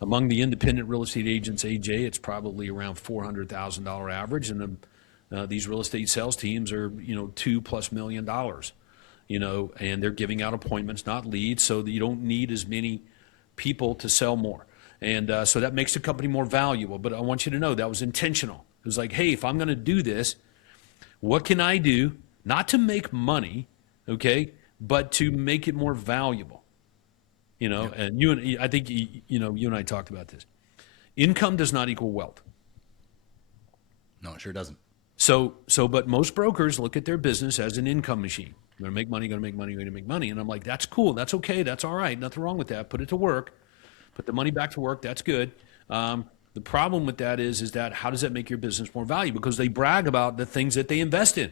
among the independent real estate agents, AJ, it's probably around $400,000 average, and these real estate sales teams are $2+ million, and they're giving out appointments, not leads, so that you don't need as many people to sell more, and so that makes the company more valuable. But I want you to know that was intentional. It was like, hey, if I'm going to do this, what can I do not to make money, okay, but to make it more valuable? And I think you and I talked about this. Income does not equal wealth. No, it sure doesn't. But most brokers look at their business as an income machine. Going to make money, going to make money, going to make money. And I'm like, that's cool. That's okay. That's all right. Nothing wrong with that. Put it to work. Put the money back to work. That's good. The problem with that is that how does that make your business more valuable? Because they brag about the things that they invest in.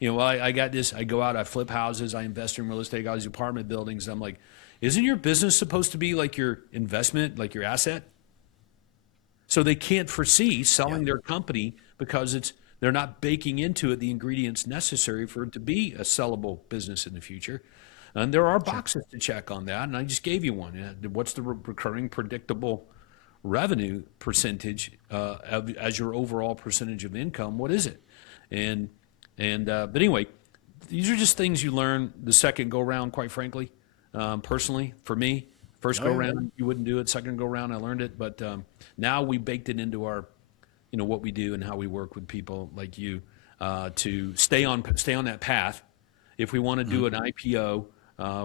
Well, I got this. I go out, I flip houses, I invest in real estate, I got these apartment buildings. I'm like, isn't your business supposed to be like your investment, like your asset? So they can't foresee selling their company because they're not baking into it the ingredients necessary for it to be a sellable business in the future. And there are boxes to check on that, and I just gave you one. What's the recurring predictable revenue percentage as your overall percentage of income? What is it? But anyway, these are just things you learn the second go round. Quite frankly, personally, for me, first go round you wouldn't do it. Second go round I learned it, but now we baked it into our, what we do and how we work with people like you to stay on that path. If we want to do an IPO,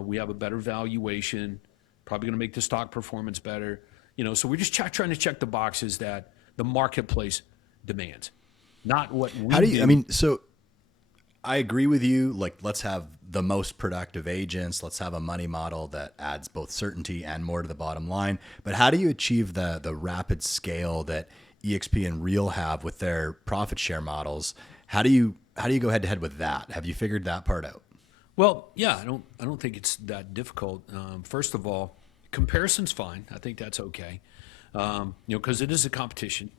we have a better valuation, probably going to make the stock performance better. So we're just trying to check the boxes that the marketplace demands, not what we do. So I agree with you. Like, let's have the most productive agents. Let's have a money model that adds both certainty and more to the bottom line. But how do you achieve the rapid scale that EXP and Real have with their profit share models? How do you go head to head with that? Have you figured that part out? Well, yeah, I don't think it's that difficult. First of all, comparison's fine. I think that's okay. Because it is a competition,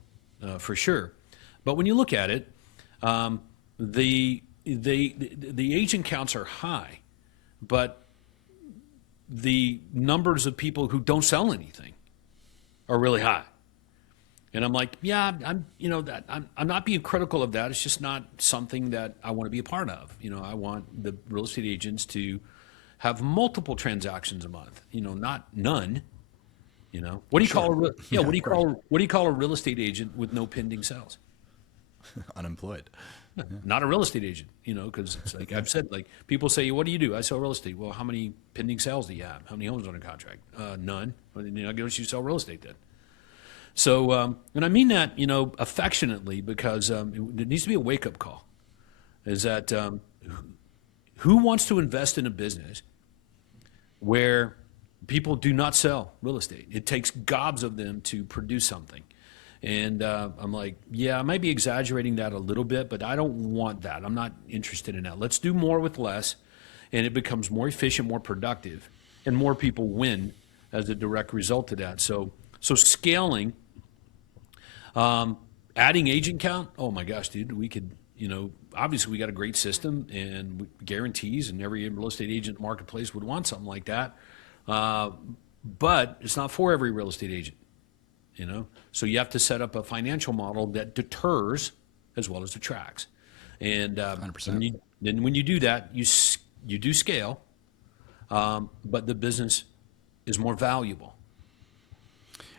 for sure. But when you look at it, the agent counts are high, but the numbers of people who don't sell anything are really high. And I'm like, yeah, I'm not being critical of that. It's just not something that I want to be a part of. I want the real estate agents to have multiple transactions a month. Not none. What do you call what do you call a real estate agent with no pending sales? Unemployed. Not a real estate agent, because it's like I've said, like people say, what do you do? I sell real estate. Well, how many pending sales do you have? How many homes on a contract? None. Well, I guess you sell real estate then. So, and I mean that, affectionately, because it needs to be a wake-up call. Is that who wants to invest in a business where people do not sell real estate? It takes gobs of them to produce something. And I'm like, yeah, I might be exaggerating that a little bit, but I don't want that. I'm not interested in that. Let's do more with less, and it becomes more efficient, more productive, and more people win as a direct result of that. So scaling, adding agent count, oh my gosh, dude, we could, obviously we got a great system and guarantees, and every real estate agent marketplace would want something like that. But it's not for every real estate agent. So you have to set up a financial model that deters as well as attracts. And 100%. Then when you do that, you do scale, but the business is more valuable.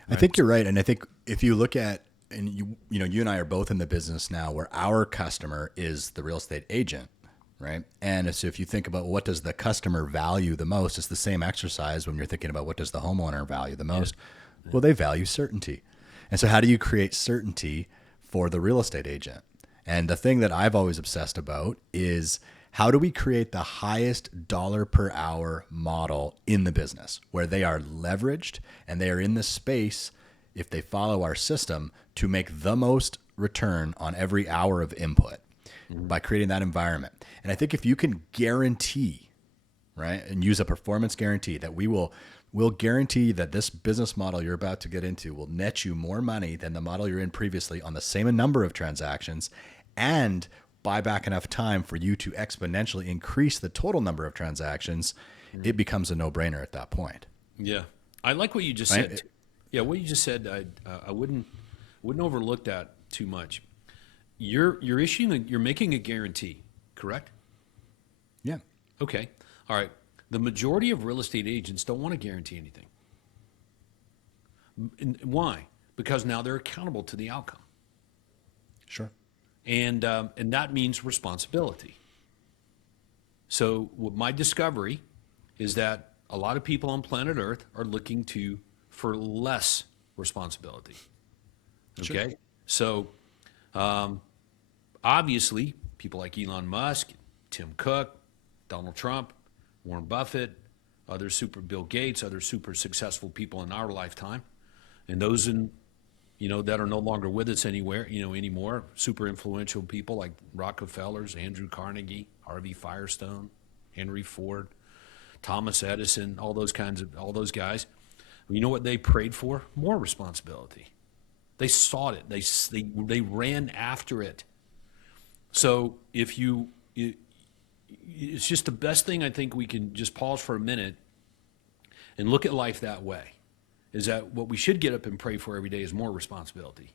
I think you're right. And I think if you look at, and you and I are both in the business now where our customer is the real estate agent, right? And so if you think about what does the customer value the most, it's the same exercise when you're thinking about what does the homeowner value the most. Yeah. Well, they value certainty. And so how do you create certainty for the real estate agent? And the thing that I've always obsessed about is how do we create the highest dollar per hour model in the business where they are leveraged and they are in the space, if they follow our system, to make the most return on every hour of input by creating that environment. And I think if you can guarantee, right, and use a performance guarantee that we'll guarantee that this business model you're about to get into will net you more money than the model you're in previously on the same number of transactions, and buy back enough time for you to exponentially increase the total number of transactions, it becomes a no-brainer at that point. Yeah. I like what you just said. Yeah, what you just said, I wouldn't overlook that too much. You're making a guarantee, correct? Yeah. Okay. All right. The majority of real estate agents don't want to guarantee anything. Why? Because now they're accountable to the outcome. Sure. And that means responsibility. So what my discovery is that a lot of people on planet Earth are looking for less responsibility. Okay? Sure. So obviously, people like Elon Musk, Tim Cook, Donald Trump, Warren Buffett, Bill Gates, other super successful people in our lifetime, and those in that are no longer with us anymore. Super influential people like Rockefellers, Andrew Carnegie, Harvey Firestone, Henry Ford, Thomas Edison, all those guys. You know what they prayed for? More responsibility. They sought it. They ran after it. So it's just the best thing. I think we can just pause for a minute and look at life that way. Is that what we should get up and pray for every day is more responsibility,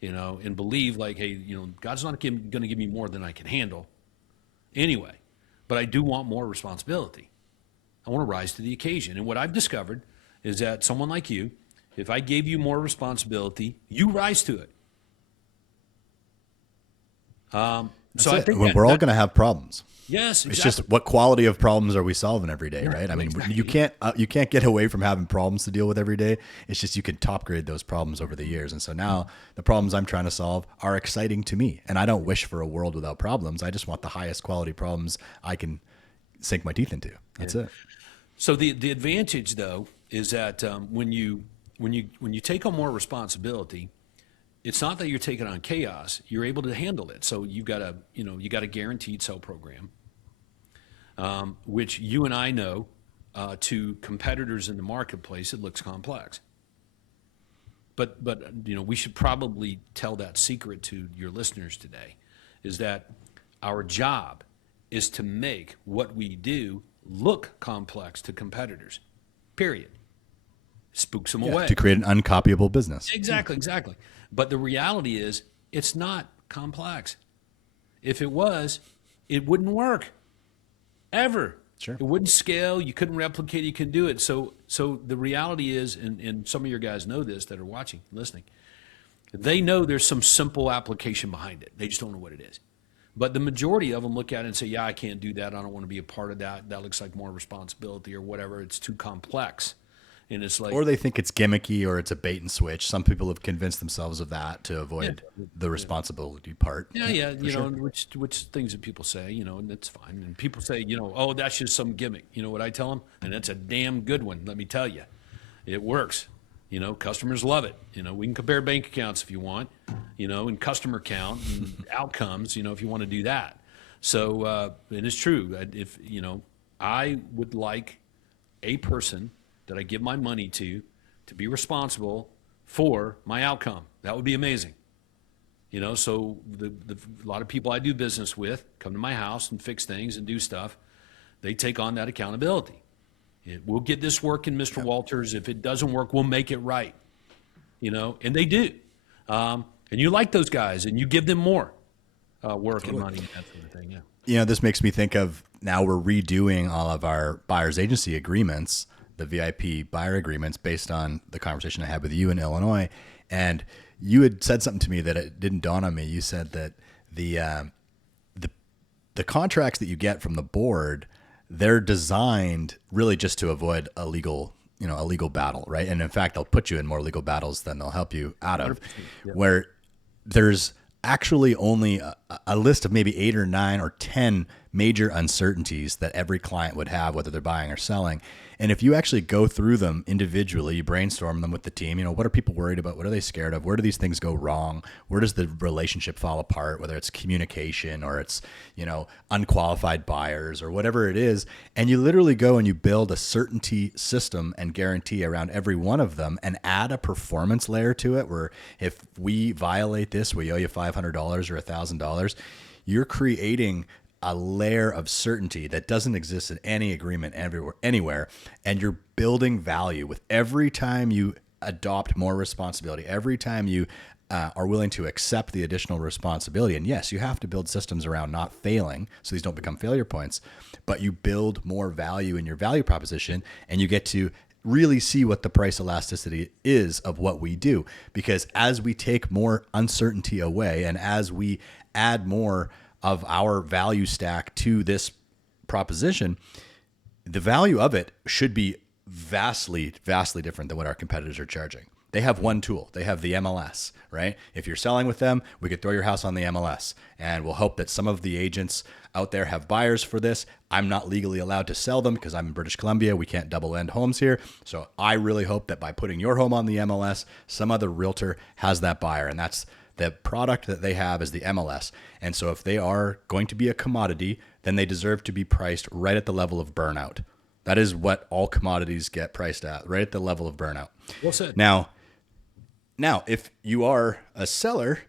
and believe like, hey, God's not going to give me more than I can handle anyway, but I do want more responsibility. I want to rise to the occasion. And what I've discovered is that someone like you, if I gave you more responsibility, you rise to it. So I think we're all going to have problems. Yes, exactly. It's just what quality of problems are we solving every day, right? I mean, exactly. you can't get away from having problems to deal with every day. It's just you can top grade those problems over the years. And so now the problems I'm trying to solve are exciting to me. And I don't wish for a world without problems. I just want the highest quality problems I can sink my teeth into. That's it. So the advantage though is that when you take on more responsibility, it's not that you're taking on chaos. You're able to handle it. So you got a guaranteed sell program, which you and I know to competitors in the marketplace, it looks complex. But we should probably tell that secret to your listeners today, is that our job is to make what we do look complex to competitors. Period. Spooks them away. To create an uncopyable business. Exactly. But the reality is, it's not complex. If it was, it wouldn't work. Ever. Sure. It wouldn't scale. You couldn't replicate it. You couldn't do it. So the reality is, and some of your guys know this that are watching, listening, they know there's some simple application behind it. They just don't know what it is. But the majority of them look at it and say, yeah, I can't do that. I don't want to be a part of that. That looks like more responsibility or whatever. It's too complex. And it's like, or they think it's gimmicky or it's a bait and switch. Some people have convinced themselves of that to avoid the responsibility part. Yeah, which things that people say, and that's fine. And people say, oh, that's just some gimmick. You know what I tell them? And that's a damn good one, let me tell you. It works. Customers love it. We can compare bank accounts if you want, and customer count and outcomes, if you want to do that. So, and it's true. If, I would like a person that I give my money to be responsible for my outcome. That would be amazing. So a lot of people I do business with come to my house and fix things and do stuff. They take on that accountability. We'll get this working, Mr. Walters. If it doesn't work, we'll make it right. And they do. And you like those guys, and you give them more work and money and that sort of thing. Yeah. This makes me think of, now we're redoing all of our buyer's agency agreements, the VIP buyer agreements, based on the conversation I had with you in Illinois. And you had said something to me that it didn't dawn on me. You said that the contracts that you get from the board, they're designed really just to avoid a legal battle, right? And in fact, they'll put you in more legal battles than they'll help you out of, where there's actually only a list of maybe 8 or 9 or 10 major uncertainties that every client would have, whether they're buying or selling. And if you actually go through them individually, you brainstorm them with the team, what are people worried about? What are they scared of? Where do these things go wrong? Where does the relationship fall apart, whether it's communication or it's, unqualified buyers or whatever it is. And you literally go and you build a certainty system and guarantee around every one of them and add a performance layer to it, where if we violate this, we owe you $500 or $1,000. You're creating a layer of certainty that doesn't exist in any agreement anywhere. And you're building value with every time you adopt more responsibility, every time you are willing to accept the additional responsibility. And yes, you have to build systems around not failing, so these don't become failure points, but you build more value in your value proposition, and you get to really see what the price elasticity is of what we do. Because as we take more uncertainty away, and as we add more of our value stack to this proposition, the value of it should be vastly, vastly different than what our competitors are charging. They have one tool. They have the MLS, right? If you're selling with them, we could throw your house on the MLS, and we'll hope that some of the agents out there have buyers for this. I'm not legally allowed to sell them because I'm in British Columbia. We can't double end homes here. So I really hope that by putting your home on the MLS, some other realtor has that buyer, and that's the product that they have is the MLS. And so if they are going to be a commodity, then they deserve to be priced right at the level of burnout. That is what all commodities get priced at, right at the level of burnout. Well said. Now, if you are a seller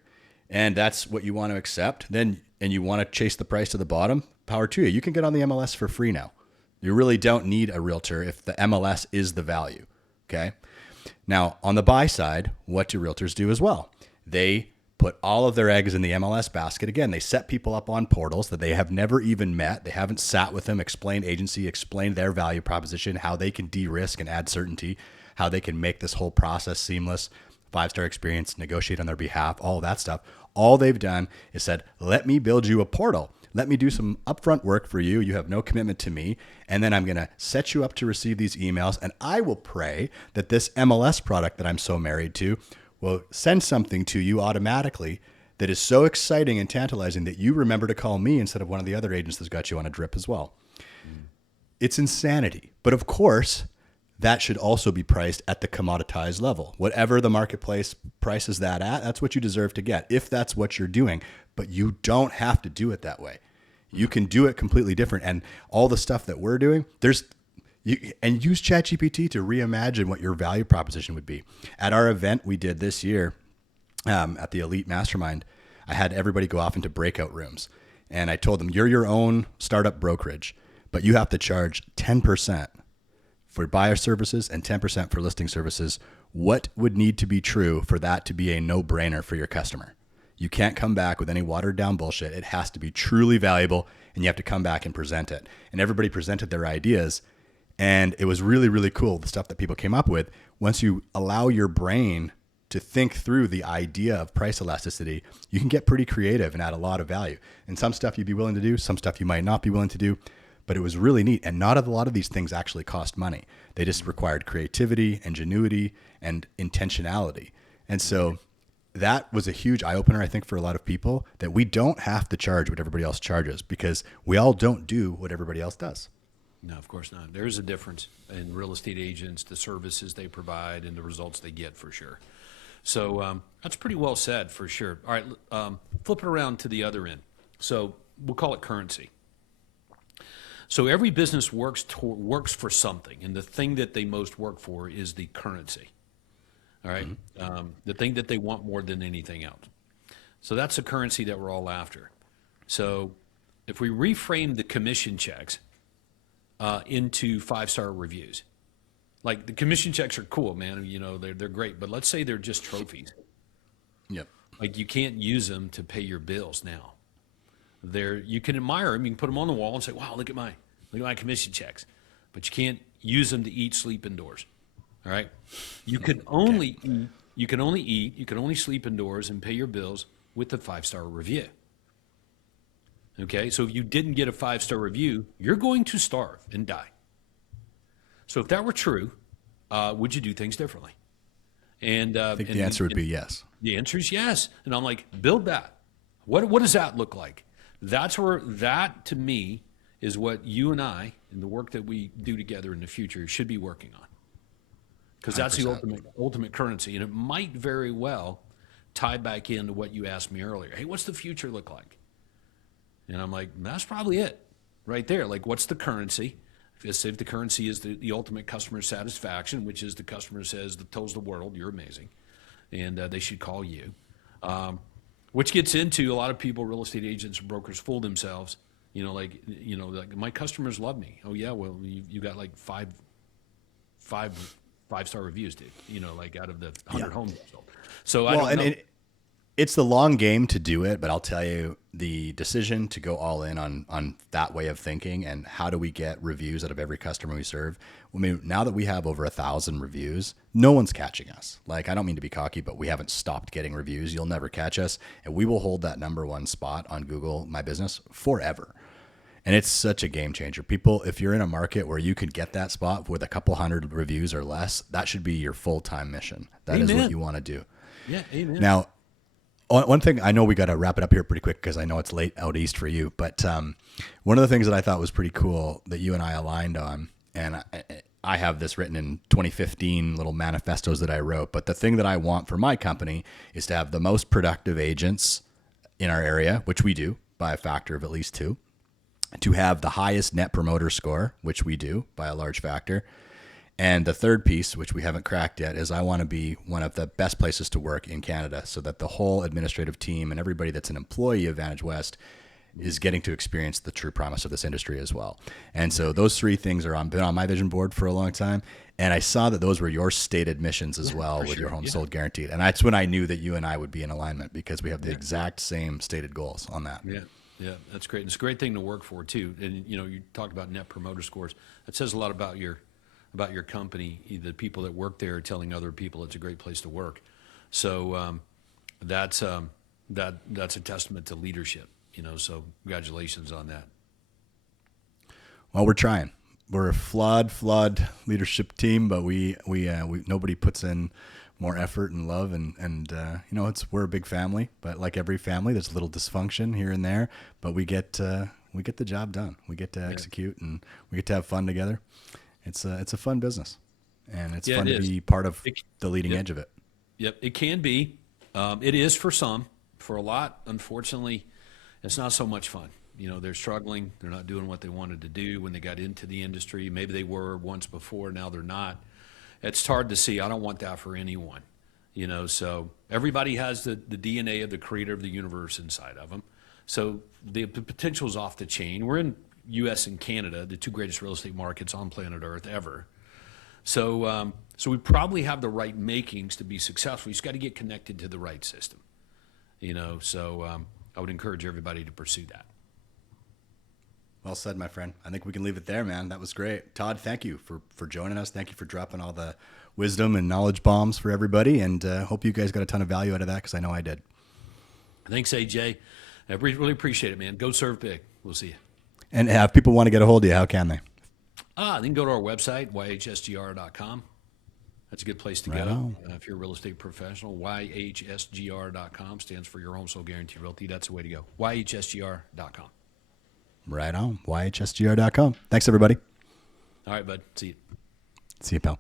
and that's what you want to accept, then and you want to chase the price to the bottom, power to you. You can get on the MLS for free now. You really don't need a realtor if the MLS is the value. Okay. Now, on the buy side, what do realtors do as well? They put all of their eggs in the MLS basket. Again, they set people up on portals that they have never even met. They haven't sat with them, explained agency, explained their value proposition, how they can de-risk and add certainty, how they can make this whole process seamless, 5-star experience, negotiate on their behalf, all of that stuff. All they've done is said, let me build you a portal. Let me do some upfront work for you. You have no commitment to me. And then I'm going to set you up to receive these emails. And I will pray that this MLS product that I'm so married to will send something to you automatically that is so exciting and tantalizing that you remember to call me instead of one of the other agents that's got you on a drip as well. It's insanity. But of course, that should also be priced at the commoditized level. Whatever the marketplace prices that at, that's what you deserve to get, if that's what you're doing. But you don't have to do it that way. You can do it completely different. And all the stuff that we're doing, and use ChatGPT to reimagine what your value proposition would be. At our event we did this year at the Elite Mastermind, I had everybody go off into breakout rooms. And I told them, you're your own startup brokerage, but you have to charge 10% for buyer services and 10% for listing services. What would need to be true for that to be a no-brainer for your customer? You can't come back with any watered down bullshit. It has to be truly valuable, and you have to come back and present it. And everybody presented their ideas. And it was really, really cool, the stuff that people came up with. Once you allow your brain to think through the idea of price elasticity, you can get pretty creative and add a lot of value. And some stuff you'd be willing to do, some stuff you might not be willing to do, but it was really neat. And not a lot of these things actually cost money. They just required creativity, ingenuity, and intentionality. And so that was a huge eye-opener, I think, for a lot of people, that we don't have to charge what everybody else charges because we all don't do what everybody else does. No, of course not. There's a difference in real estate agents, the services they provide, and the results they get for sure. So that's pretty well said for sure. All right, flip it around to the other end. So we'll call it currency. So every business works for something, and the thing that they most work for is the currency. All right, the thing that they want more than anything else. So that's the currency that we're all after. So if we reframe the commission checks into 5-star reviews. Like the commission checks are cool, man. You know, they're great, but let's say they're just trophies. Yep. Like you can't use them to pay your bills now. You can admire them, you can put them on the wall and say, "Wow, look at my commission checks," but you can't use them to eat, sleep indoors. All right, you can only eat, you can only sleep indoors and pay your bills with the 5-star review. Okay, so if you didn't get a 5-star review, you're going to starve and die. So if that were true, would you do things differently? And I think the answer would be yes. The answer is yes. And I'm like, build that. What does that look like? That to me is what you and I, and the work that we do together in the future, should be working on. Because that's the ultimate currency. And it might very well tie back into what you asked me earlier. Hey, what's the future look like? And I'm like, that's probably it right there. Like, what's the currency? If the currency is the ultimate customer satisfaction, which is the customer tells the world, you're amazing, and they should call you. Which gets into a lot of people, real estate agents and brokers, fool themselves. Like my customers love me. Oh yeah, well you got like five-star reviews, dude. Like out of the 100 homes sold. So I don't know. It's the long game to do it, but I'll tell you, the decision to go all in on that way of thinking and how do we get reviews out of every customer we serve. I mean, now that we have over 1,000 reviews, no one's catching us. Like, I don't mean to be cocky, but we haven't stopped getting reviews. You'll never catch us. And we will hold that #1 spot on Google My Business forever. And it's such a game changer. People, if you're in a market where you could get that spot with a couple hundred reviews or less, that should be your full-time mission. That is what you want to do. Yeah, amen. Now, one thing, I know we got to wrap it up here pretty quick because I know it's late out east for you, but one of the things that I thought was pretty cool that you and I aligned on, and I have this written in 2015 little manifestos that I wrote, but the thing that I want for my company is to have the most productive agents in our area, which we do by a factor of at least 2, to have the highest net promoter score, which we do by a large factor. And the third piece, which we haven't cracked yet, is I want to be one of the best places to work in Canada so that the whole administrative team and everybody that's an employee of Vantage West is getting to experience the true promise of this industry as well. And so those 3 things are been on my vision board for a long time. And I saw that those were your stated missions as well with your home sold guaranteed. And that's when I knew that you and I would be in alignment because we have the exact same stated goals on that. Yeah, that's great. It's a great thing to work for too. And you talked about net promoter scores. That says a lot about your company. The people that work there are telling other people it's a great place to work. So that's a testament to leadership. So congratulations on that. Well, we're trying. We're a flawed leadership team, but we nobody puts in more effort and love, and we're a big family, but like every family, there's a little dysfunction here and there, but we get the job done. We get to execute, and we get to have fun together. It's a fun business, and it's fun to be part of the leading edge of it. Yep, it can be. It is for some. For a lot, unfortunately, it's not so much fun. They're struggling. They're not doing what they wanted to do when they got into the industry. Maybe they were once before. Now they're not. It's hard to see. I don't want that for anyone. So everybody has the DNA of the creator of the universe inside of them. So the potential is off the chain. We're in U.S. and Canada, the 2 greatest real estate markets on planet Earth ever. So we probably have the right makings to be successful. You just got to get connected to the right system. So I would encourage everybody to pursue that. Well said, my friend. I think we can leave it there, man. That was great. Todd, thank you for joining us. Thank you for dropping all the wisdom and knowledge bombs for everybody, and hope you guys got a ton of value out of that because I know I did. Thanks, AJ. I really appreciate it, man. Go serve big. We'll see you. And if people want to get a hold of you, how can they? They can go to our website, yhsgr.com. That's a good place to go. If you're a real estate professional, yhsgr.com stands for Your Home Sold Guarantee Realty. That's the way to go. yhsgr.com. Right on. yhsgr.com. Thanks, everybody. All right, bud. See you. See you, pal.